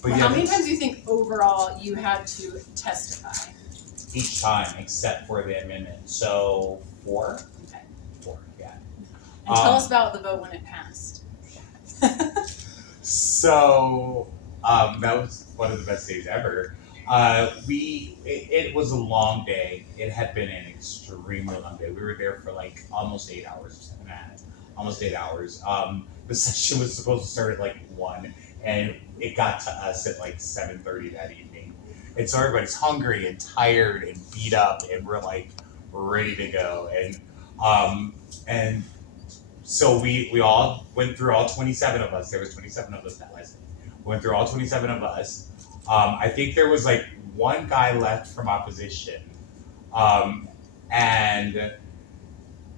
But Well, yeah, how many times do you think overall you had to testify? each time except for the amendment. So four? Okay. Four, yeah. And tell us about the vote when it passed. So that was one of the best days ever. It was a long day. It had been an extremely long day. We were there for like almost 8 hours, 7.5, almost 8 hours. The session was supposed to start at like 1, and it got to us at like 7:30 that evening. And so everybody's hungry and tired and beat up, and we're like ready to go. And so we all went through all 27 of us. There was 27 of us that lesson. We went through all 27 of us. I think there was like one guy left from opposition, and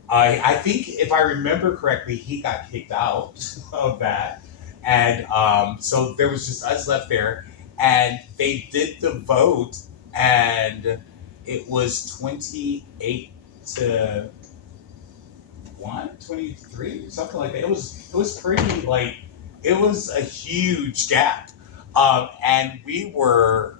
I think if I remember correctly, he got kicked out of that, and so there was just us left there, and they did the vote, and it was 28 to 1, 23, something like that. It was pretty like it was a huge gap, and we were.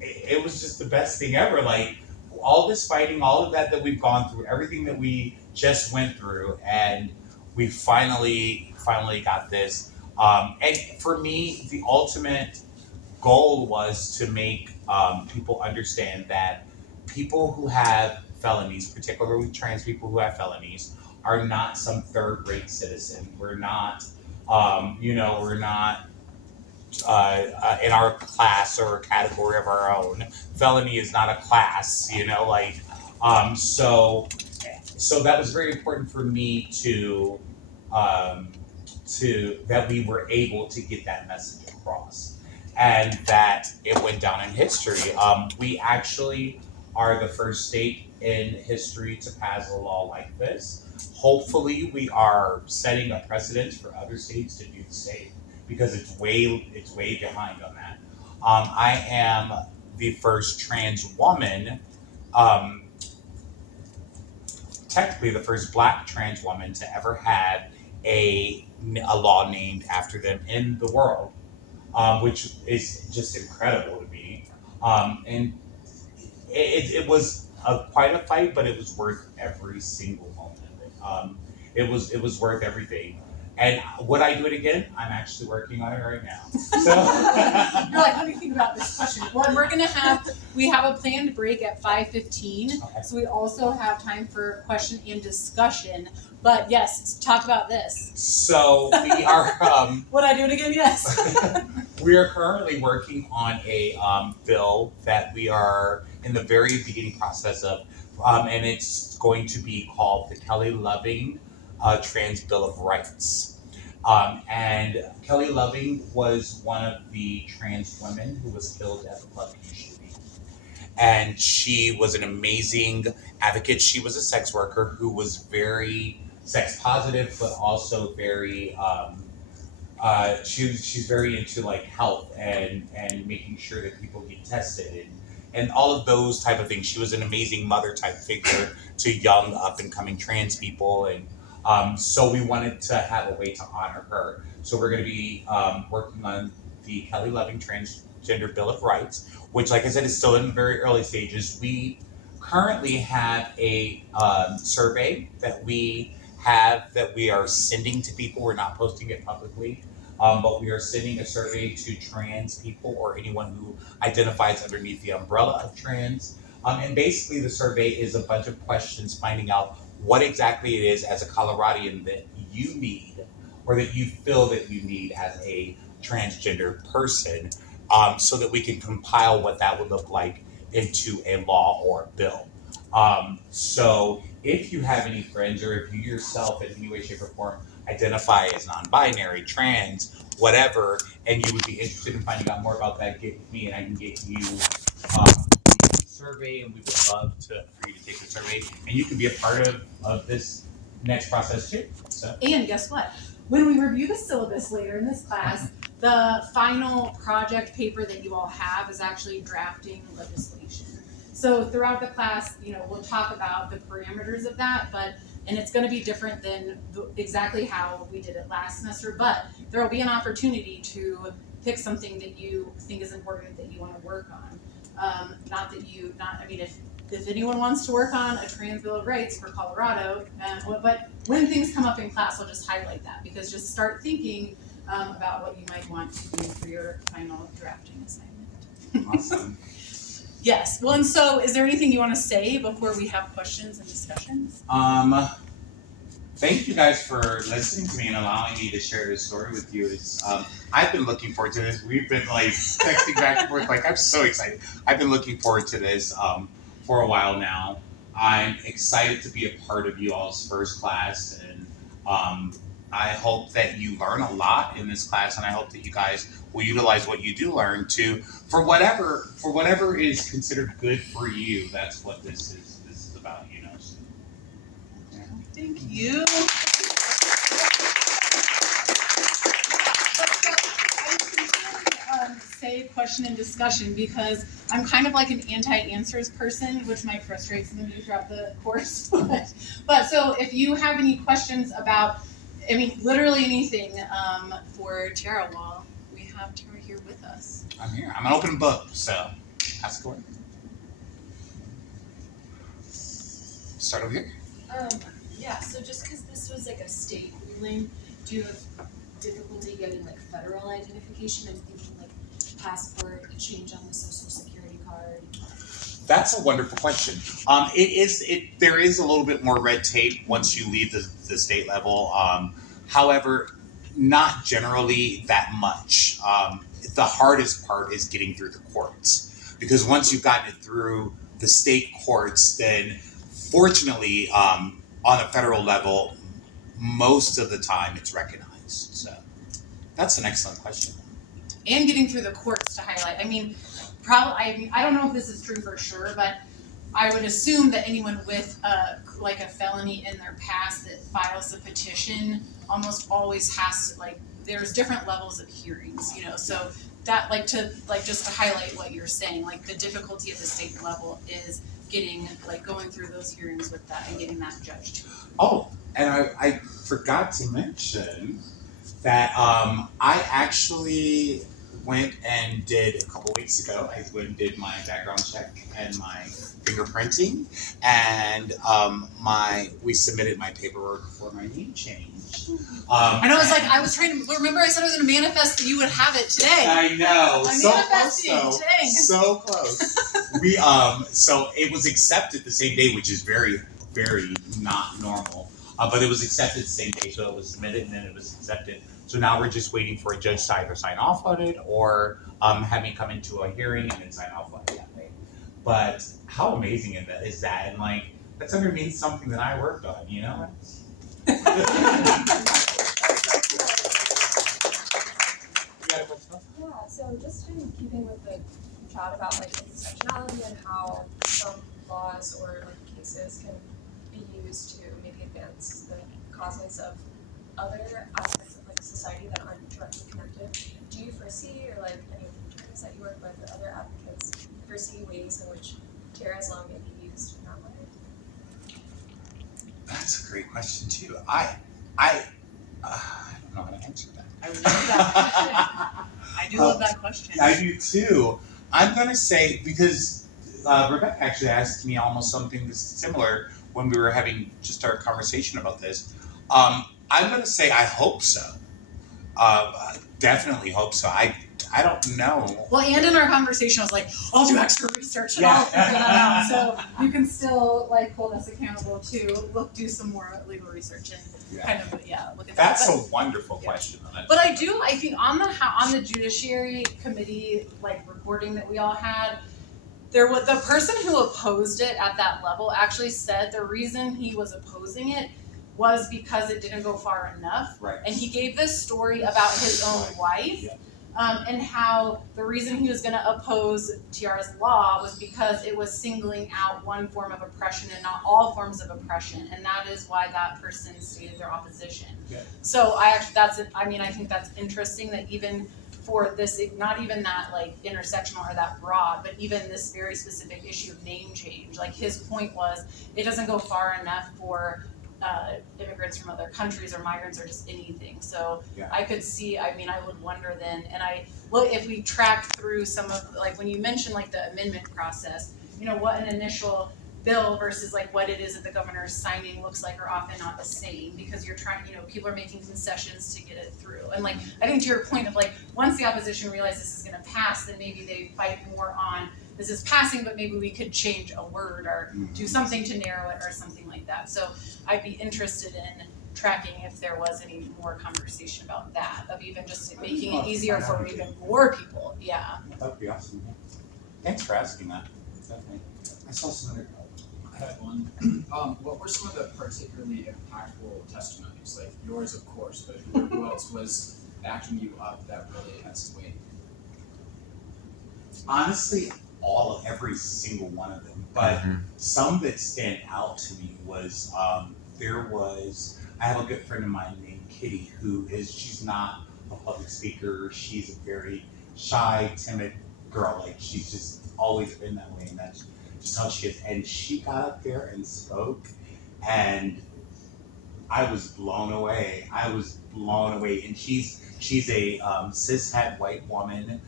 It was just the best thing ever. Like all this fighting, all of that we've gone through, everything that we just went through, and we finally got this. And for me, the ultimate goal was to make people understand that people who have felonies, particularly trans people who have felonies, are not some third-rate citizen. We're not, we're not in our class or a category of our own. Felony is not a class, like, so that was very important for me um, to that we were able to get that message across, and that it went down in history. We actually are the first state in history to pass a law like this. Hopefully, we are setting a precedent for other states to do the same because it's way behind on that. I am the first trans woman, um, technically the first Black trans woman to ever have a law named after them in the world, which is just incredible to me. And it was quite a fight, but it was worth every single moment of it. It was worth everything, And would I do it again? I'm actually working on it right now. So You're like, let me think about this question. Well, we have a planned break at 5:15, okay. so we also have time for question and discussion. But yes, talk about this. So we are Would I do it again? Yes. we are currently working on a bill that we are in the very beginning process of, and it's going to be called the Kelly Loving Trans Bill of Rights. And Kelly Loving was one of the trans women who was killed at the Club Q shooting. And she was an amazing advocate. She was a sex worker who was very sex positive, but also very she's very into like health and making sure that people get tested and all of those type of things. She was an amazing mother type figure to young up and coming trans people, and so we wanted to have a way to honor her. So we're going to be working on the Kelly Loving Transgender Bill of Rights, which, like I said, is still in very early stages. We currently have a survey that we are sending to people. We're not posting it publicly, but we are sending a survey to trans people or anyone who identifies underneath the umbrella of trans. And basically, the survey is a bunch of questions finding out what exactly it is as a Coloradian that you need or that you feel that you need as a transgender person, so that we can compile what that would look like into a law or a bill. So if you have any friends or if you yourself in any way, shape, or form identify as non-binary, trans, whatever, and you would be interested in finding out more about that, get with me and I can get you the survey, and we would love for you to take the survey, and you can be a part of this next process too. So. And guess what? When we review the syllabus later in this class, the final project paper that you all have is actually drafting legislation. So throughout the class, we'll talk about the parameters of that, and it's going to be different than exactly how we did it last semester, but there will be an opportunity to pick something that you think is important that you want to work on. If anyone wants to work on a trans bill of rights for Colorado, but when things come up in class, I'll just highlight that, because just start thinking about what you might want to do for your final drafting assignment. Awesome. Yes. Well, and so is there anything you want to say before we have questions and discussions? Thank you guys for listening to me and allowing me to share this story with you. It's I've been looking forward to this. We've been like texting back and forth. Like, I'm so excited. I've been looking forward to this for a while now. I'm excited to be a part of you all's first class, and I hope that you learn a lot in this class, and I hope that you guys will utilize what you do learn for whatever is considered good for you. That's what this is about, So, yeah. Thank you. Say question and discussion, because I'm kind of like an anti-answers person, which might frustrate some of you throughout the course. But so if you have any questions about, literally anything for Tiara, well, we have Tiara here with us. I'm here. I'm an open book, so ask away. Start over here. Yeah, so just because this was like a state ruling, do you have difficulty getting like federal identification? I'm thinking like passport, a change on the social security card. That's a wonderful question. There is a little bit more red tape once you leave the state level. However, not generally that much. The hardest part is getting through the courts, because once you've gotten it through the state courts, then fortunately, on a federal level, most of the time it's recognized. So that's an excellent question. And getting through the courts to highlight. I don't know if this is true for sure, but I would assume that anyone with a felony in their past that files a petition almost always has to, there's different levels of hearings, so that just to highlight what you're saying, the difficulty at the state level is going through those hearings with that and getting that judged. Oh, and I forgot to mention that I actually went and did a couple weeks ago. I went and did my background check and my fingerprinting, and we submitted my paperwork for my name change. changed. I know, I was trying to remember. I said I was going to manifest that you would have it today. I know, I'm so close manifesting. though, Dang. so close. We so it was accepted the same day, which is very, very not normal. But it was accepted the same day, so it was submitted and then it was accepted. So now we're just waiting for a judge to either sign off on it or have me come into a hearing and then sign off on it that way. But how amazing is that? And like, that's underneath something that I worked on, you know? You got a question? Yeah, so just in keeping with the chat about like intersectionality and how some laws or like cases can be used to maybe advance the causes of other aspects of like society that aren't directly connected. Do you foresee, or like any of the attorneys that you work with or other advocates foresee ways in which Tiara's law may be used in that way? That's a great question too. I don't know how to answer that. I love that question. I do love that question. I do too. I'm gonna say because Rebecca actually asked me almost something similar when we were having just our conversation about this. I'm gonna say I hope so. Definitely hope so. I don't know. Well, and in our conversation, I was like, I'll do extra research and I'll figure that out. So you can still like hold us accountable to do some more legal research and kind of look at that. That's a wonderful question. But I think on the Judiciary Committee like recording that we all had, there was the person who opposed it at that level actually said the reason he was opposing it was because it didn't go far enough. Right. And he gave this story about his own wife. Yeah. And how the reason he was going to oppose Tiara's law was because it was singling out one form of oppression and not all forms of oppression, and that is why that person stated their opposition. Yeah. So I think that's interesting that even for this, not even that like intersectional or that broad, but even this very specific issue of name change, like his point was it doesn't go far enough for immigrants from other countries or migrants or just anything. So yeah. I could see, I would wonder then, and if we track through some of, like when you mentioned like the amendment process, what an initial bill versus like what it is that the governor's signing looks like are often not the same because you're trying, people are making concessions to get it through. And like, I think to your point of like, once the opposition realizes this is gonna pass, then maybe they fight more on this is passing, but maybe we could change a word or do something to narrow it or something like that. So I'd be interested in tracking if there was any more conversation about that, of even just making it easier for even more people. Yeah. That would be awesome. Thanks for asking that. Definitely. I saw some other. I had one. What were some of the particularly impactful testimonies? Like yours, of course, but who else was backing you up that really had some weight? Honestly, every single one of them. But some that stand out to me was I have a good friend of mine named Kitty she's not a public speaker. She's a very shy, timid girl. Like she's just always been that way, and that's just how she is. And she got up there and spoke, and I was blown away. And she's a cishet white woman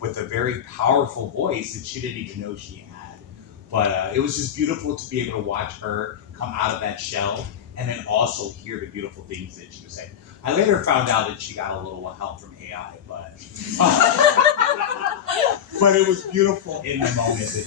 with a very powerful voice that she didn't even know she had. But it was just beautiful to be able to watch her come out of that shell and then also hear the beautiful things that she was saying. I later found out that she got a little help from AI, but but it was beautiful in the moment that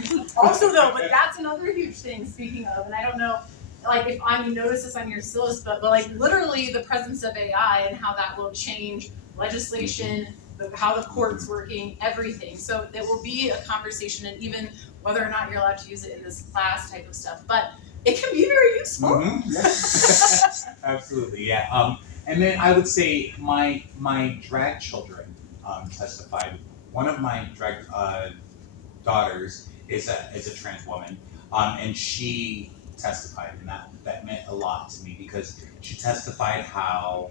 she did. Also though, but that's another huge thing, speaking of, and I don't know, like if you notice this on your syllabus, but like literally the presence of AI and how that will change legislation, how the court's working, everything. So there will be a conversation, and even whether or not you're allowed to use it in this class type of stuff, but it can be very useful. Absolutely, yeah. And then I would say my drag children testified. One of my drag daughters is a trans woman, and she testified, and that meant a lot to me because she testified how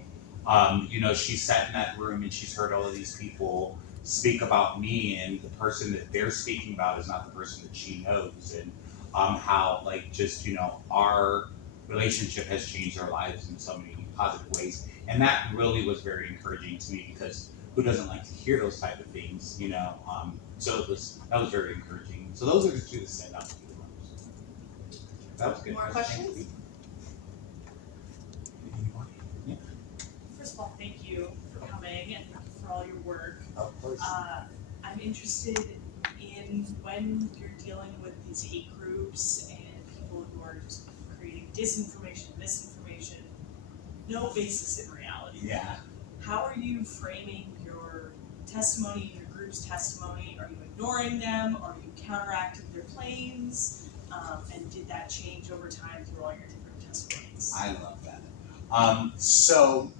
she sat in that room and she's heard all of these people speak about me, and the person that they're speaking about is not the person that she knows, and how like just our relationship has changed our lives in so many positive ways, and that really was very encouraging to me because who doesn't like to hear those type of things, so that was very encouraging. So those are the two that stand out to me the most. That was good. More questions? of all, thank you for coming and for all your work. Of course. I'm interested in when you're dealing with these hate groups and people who are just creating disinformation, misinformation, no basis in reality. Yeah. How are you framing your testimony, your group's testimony? Are you ignoring them? Are you counteracting their claims? And did that change over time through all your different testimonies? I love that. So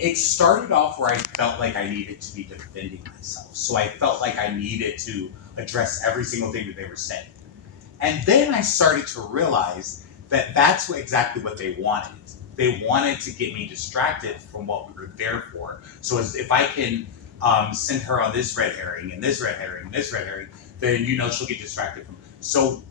it started off where I felt like I needed to be defending myself. So I felt like I needed to address every single thing that they were saying. And then I started to realize that that's exactly what they wanted. They wanted to get me distracted from what we were there for. So if I can send her on this red herring and this red herring and this red herring, then she'll get distracted from. So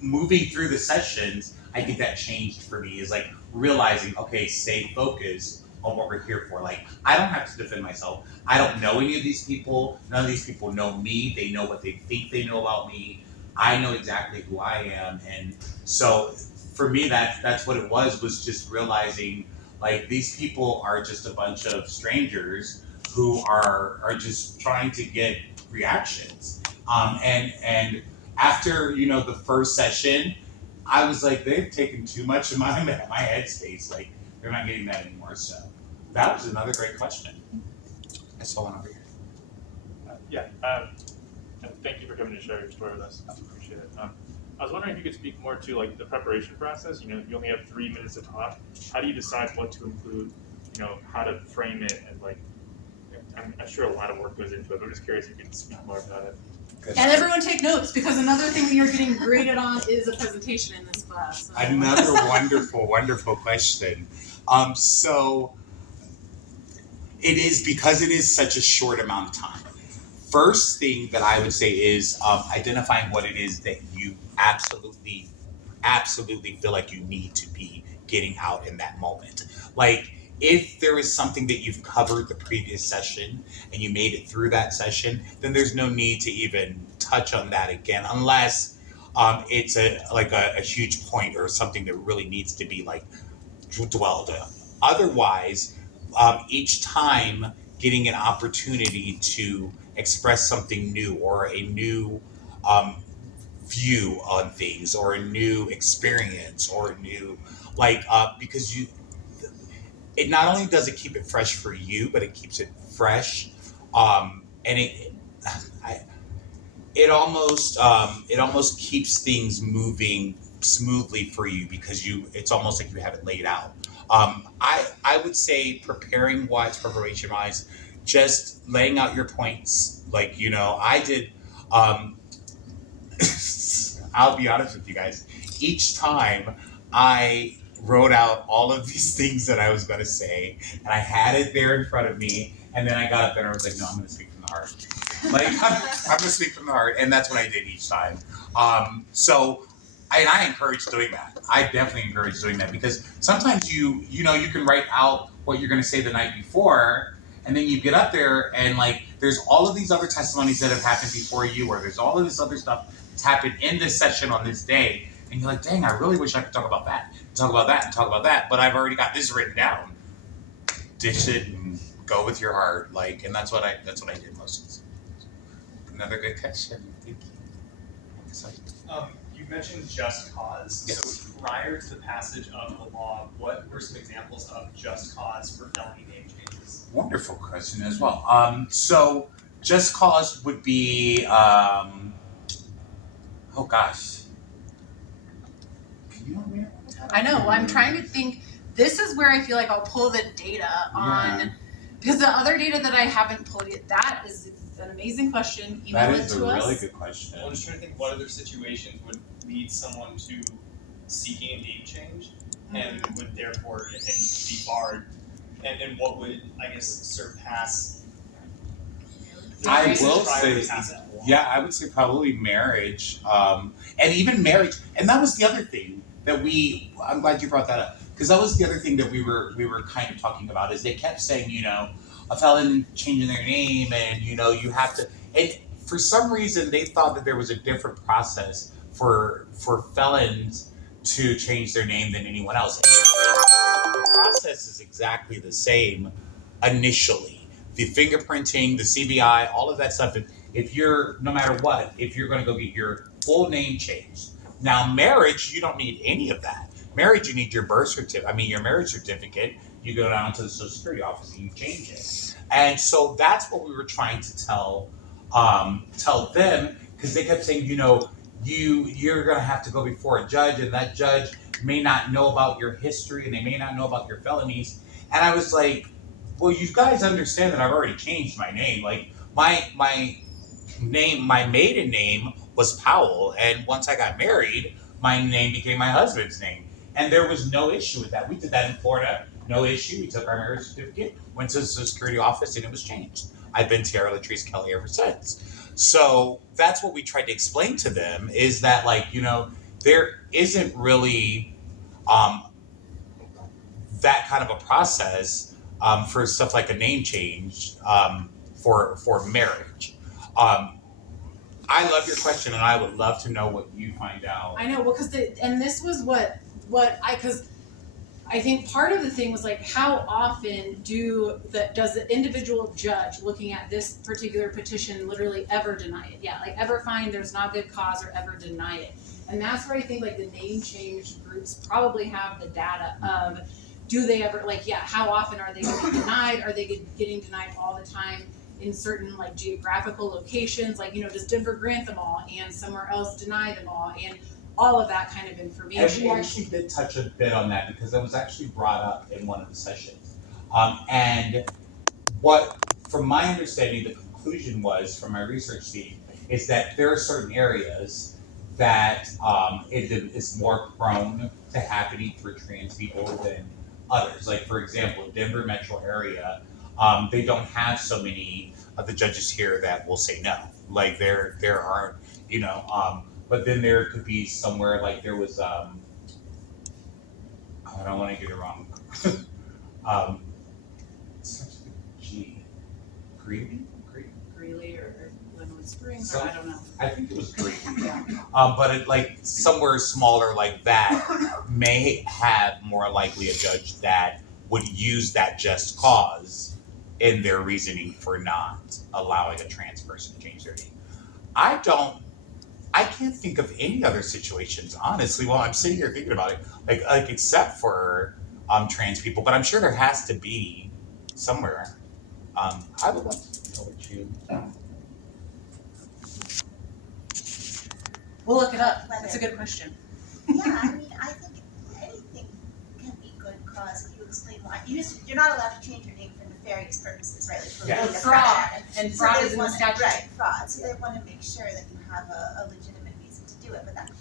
moving through the sessions, I think that changed for me is like realizing, okay, stay focused on what we're here for. Like I don't have to defend myself. I don't know any of these people. None of these people know me. They know what they think they know about me. I know exactly who I am, and so for me, that's what it was just realizing like these people are just a bunch of strangers who are just trying to get reactions. And after the first session, I was like, they've taken too much of my headspace. Like they're not getting that anymore. So that was another great question. I saw one over here. And thank you for coming to share your story with us. I appreciate it. I was wondering if you could speak more to like the preparation process. You only have 3 minutes to talk. How do you decide what to include? How to frame it, and like, I'm sure a lot of work goes into it. But I'm just curious if you can speak more about it. And everyone take notes, because another thing that you're getting graded on is a presentation in this class. So. Another wonderful question. So it is because it is such a short amount of time. First thing that I would say is identifying what it is that you absolutely feel like you need to be getting out in that moment. Like if there is something that you've covered the previous session and you made it through that session, then there's no need to even touch on that again unless it's a huge point or something that really needs to be like dwelled on. Otherwise, each time getting an opportunity to express something new or a new view on things or a new experience or a new because it not only does it keep it fresh for you, but it keeps it fresh, and I, it almost keeps things moving smoothly for you because it's almost like you have it laid out. I would say preparation wise, just laying out your points. Like I did. I'll be honest with you guys. Each time I wrote out all of these things that I was going to say, and I had it there in front of me, and then I got up there and I was like, no, I'm going to speak from the heart. Like I'm going to speak from the heart, and that's what I did each time. I encourage doing that. I definitely encourage doing that because sometimes you can write out what you're going to say the night before, and then you get up there and like there's all of these other testimonies that have happened before you, or there's all of this other stuff that's happened in this session on this day, and you're like, dang, I really wish I could talk about that, talk about that, and talk about that, but I've already got this written down. Dish it and go with your heart, and that's what I did most of the time. Another good question. Thank you. Sorry. You mentioned just cause. Yes. So prior to the passage of the law, what were some examples of just cause for felony name changes? Wonderful question as well. So just cause would be, oh gosh. Can you help me? I know. Well, I'm trying to think. This is where I feel like I'll pull the data on, because the other data that I haven't pulled yet, that is an amazing question. Email That it is to a us. really good question. I'm just trying to think what other situations would lead someone to seeking a name change and would therefore and be barred, and what would, I guess, surpass. I will say, surpass that law? yeah, I would say probably marriage, and even marriage. And that was the other thing that I'm glad you brought that up, because that was the other thing that we were kind of talking about is they kept saying, a felon changing their name, and you have to. And for some reason, they thought that there was a different process for felons to change their name than anyone else. process is exactly the same initially. The fingerprinting, the CBI, all of that stuff. If you're, no matter what, if you're going to go get your full name changed. Now, marriage, you don't need any of that. Marriage, you need your birth certificate. I mean, your marriage certificate. You go down to the Social Security office and you change it. And so that's what we were trying to tell them, because they kept saying, you're going to have to go before a judge, and that judge may not know about your history and they may not know about your felonies. And I was like, well, you guys understand that I've already changed my name. Like my name, my maiden name was Powell, and once I got married, my name became my husband's name, and there was no issue with that. We did that in Florida, no issue. We took our marriage certificate, went to the Social Security office, and it was changed. I've been Tiara Latrice Kelly ever since. So that's what we tried to explain to them, is that, like, there isn't really um, that kind of a process for stuff like a name change for marriage. Um, I love your question, and I would love to know what you find out. I know, well, and this was because I think part of the thing was like, how often does the individual judge looking at this particular petition literally ever deny it? Yeah, like ever find there's not good cause or ever deny it. And that's where I think like the name change groups probably have the data of, do they ever, like, yeah, how often are they getting denied? Are they getting denied all the time in certain like geographical locations? Like, does Denver grant them all and somewhere else deny them all? And all of that kind of And information. we actually did touch a bit on that because it was actually brought up in one of the sessions. And what, from my understanding, the conclusion was from my research team is that there are certain areas that it is more prone to happening for trans people than others. Like, for example, Denver metro area, they don't have so many of the judges here that will say no. Like, there aren't, but then there could be somewhere like there was, I don't want to get it wrong. um, it starts with G. Greeley? Greeley or Glenwood Springs, So- or I don't know. I think it was Greeley. But it, like, somewhere smaller like that may have more likely a judge that would use that just cause in their reasoning for not allowing a trans person to change their name. I can't think of any other situations, honestly, while I'm sitting here thinking about it, like except for trans people, but I'm sure there has to be somewhere. I would love to know what you. We'll look it up. That's a good question. Yeah, I mean, I think anything can be good cause if you explain why. You're not allowed to change your name for nefarious purposes, right? Like for Yeah. being a Fraud. fraud. And So fraud they is in the wanna- statute. Right, fraud. So they want to make sure that you have a legitimate reason to do it, but that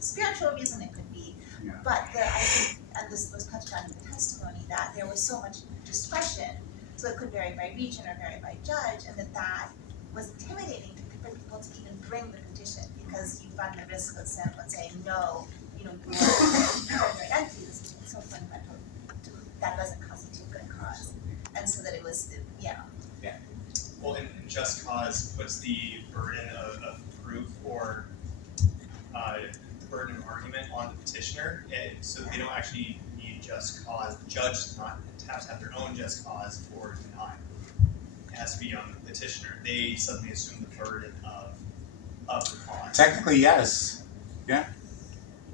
spiritual reason it could be. Yeah. But I think, and this was touched on in the testimony, that there was so much discretion, so it could vary by region or vary by judge, and that was intimidating for people to even bring the petition because you run the risk of saying no, your identity is so fundamental that doesn't constitute good cause, and so that it was, Well, and just cause puts the burden of proof or burden of argument on the petitioner, so they don't actually need just cause. The judge does not have to have their own just cause for denial. It has to be on the petitioner. They suddenly assume the burden of the cause. Technically, yes.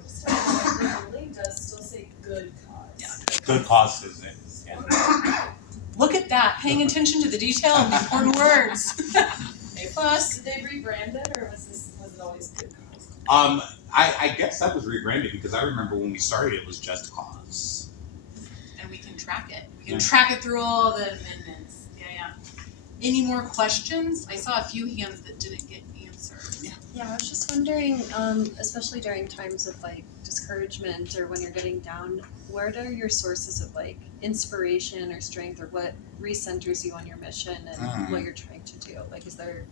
So the ruling does still say good cause. Yeah. Good cause, isn't it? Yeah. Look at that, paying attention to the detail of the important words. A plus. Did they rebrand it, or was it always good cause? I guess that was rebranded because I remember when we started it was Just Cause. And we can track it. We can Yeah. track it through all the amendments. Yeah. Any more questions? I saw a few hands that didn't get answered. Yeah, I was just wondering, especially during times of like discouragement or when you're getting down, what are your sources of like inspiration or strength, or what recenters you on your mission and what you're trying to do? Like, is there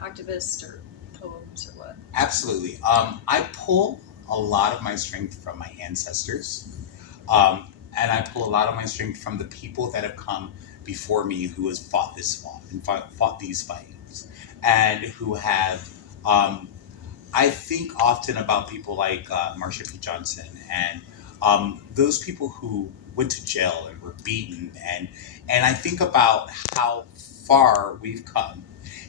activists or poems or what? Absolutely. I pull a lot of my strength from my ancestors, and I pull a lot of my strength from the people that have come before me who has fought this fight and fought these fights, and who have. I think often about people like Marsha P. Johnson and those people who went to jail and were beaten, and I think about how far we've come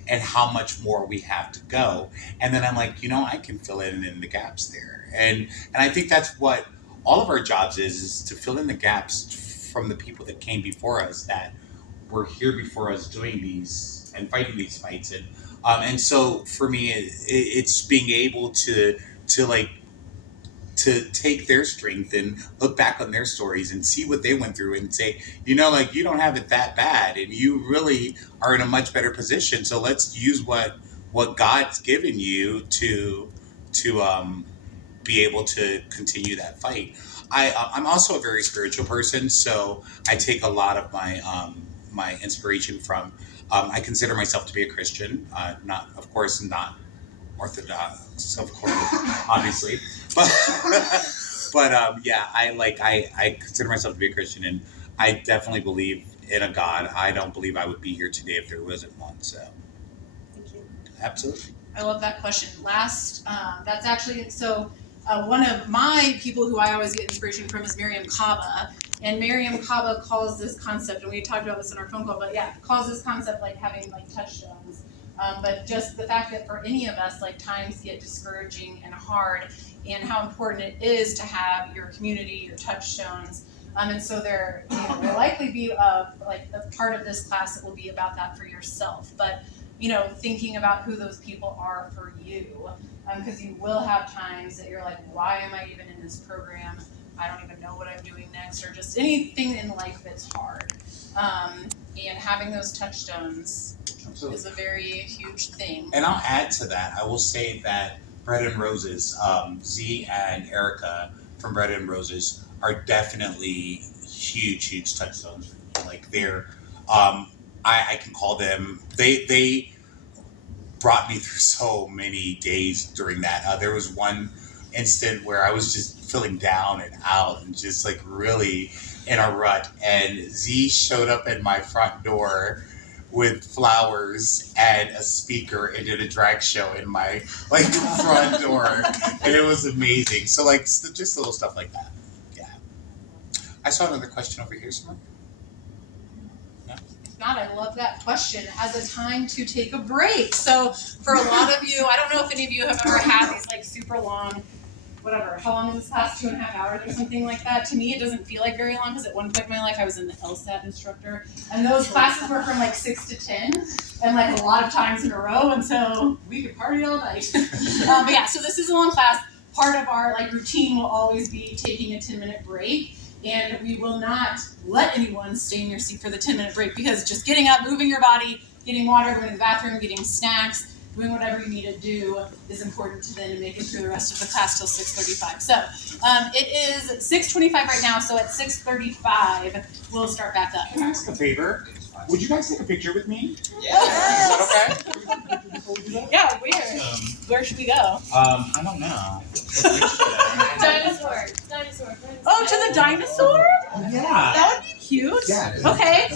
and how much more we have to go. And then I'm like, I can fill in the gaps there. And I think that's what all of our jobs is to fill in the gaps from the people that came before us, that were here before us doing these and fighting these fights. And so for me, it's being able to like to take their strength and look back on their stories and see what they went through and say, like, you don't have it that bad and you really are in a much better position. So let's use what God's given you to be able to continue that fight. I'm also a very spiritual person, so I take a lot of my inspiration from. I consider myself to be a Christian, not, of course, not Orthodox, of course, obviously, but yeah, I consider myself to be a Christian, and I definitely believe in a God. I don't believe I would be here today if there wasn't one. So, Thank you. absolutely. I love that question. That's actually, so one of my people who I always get inspiration from is Miriam Kaba. And Miriam Kaba calls this concept, and we talked about this in our phone call, but yeah, calls this concept like having like touchstones. But just the fact that for any of us, like times get discouraging and hard, and how important it is to have your community, your touchstones. And so there will likely be like a part of this class that will be about that for yourself. But thinking about who those people are for you, because you will have times that you're like, why am I even in this program? I don't even know what I'm doing next, or just anything in life that's hard. And having those touchstones is a very huge thing. And I'll add to that. I will say that Bread and Roses, Z and Erica from Bread and Roses are definitely huge touchstones. Like they're, I can call them. They brought me through so many days during that. There was one instant where I was just feeling down and out and just like really in a rut, and Z showed up at my front door with flowers and a speaker and did a drag show in my front door, and it was amazing. So just little stuff like that. Yeah. I saw another question over here somewhere. If not, I love that question as a time to take a break. So for a lot of you, I don't know if any of you have ever had these like super long, whatever, how long is this class, 2.5 hours or something like that? To me, it doesn't feel like very long, because at one point in my life, I was an LSAT instructor, and those classes were from like 6 to 10, and like a lot of times in a row, and so we could party all night. But yeah, so this is a long class. Part of our like routine will always be taking a 10-minute break, and we will not let anyone stay in your seat for the 10-minute break, because just getting up, moving your body, getting water, going to the bathroom, getting snacks, doing whatever you need to do is important to then make it through the rest of the class till 6:35. So it is 6:25 right now, so at 6:35 we'll start back up. Can I ask a favor? Would you guys take a picture with me? Yes. Is that okay? Yeah, where? Where should we go? I don't know. Dinosaur. Oh, to the dinosaur? Oh, yeah. That would be cute. Yeah. Okay.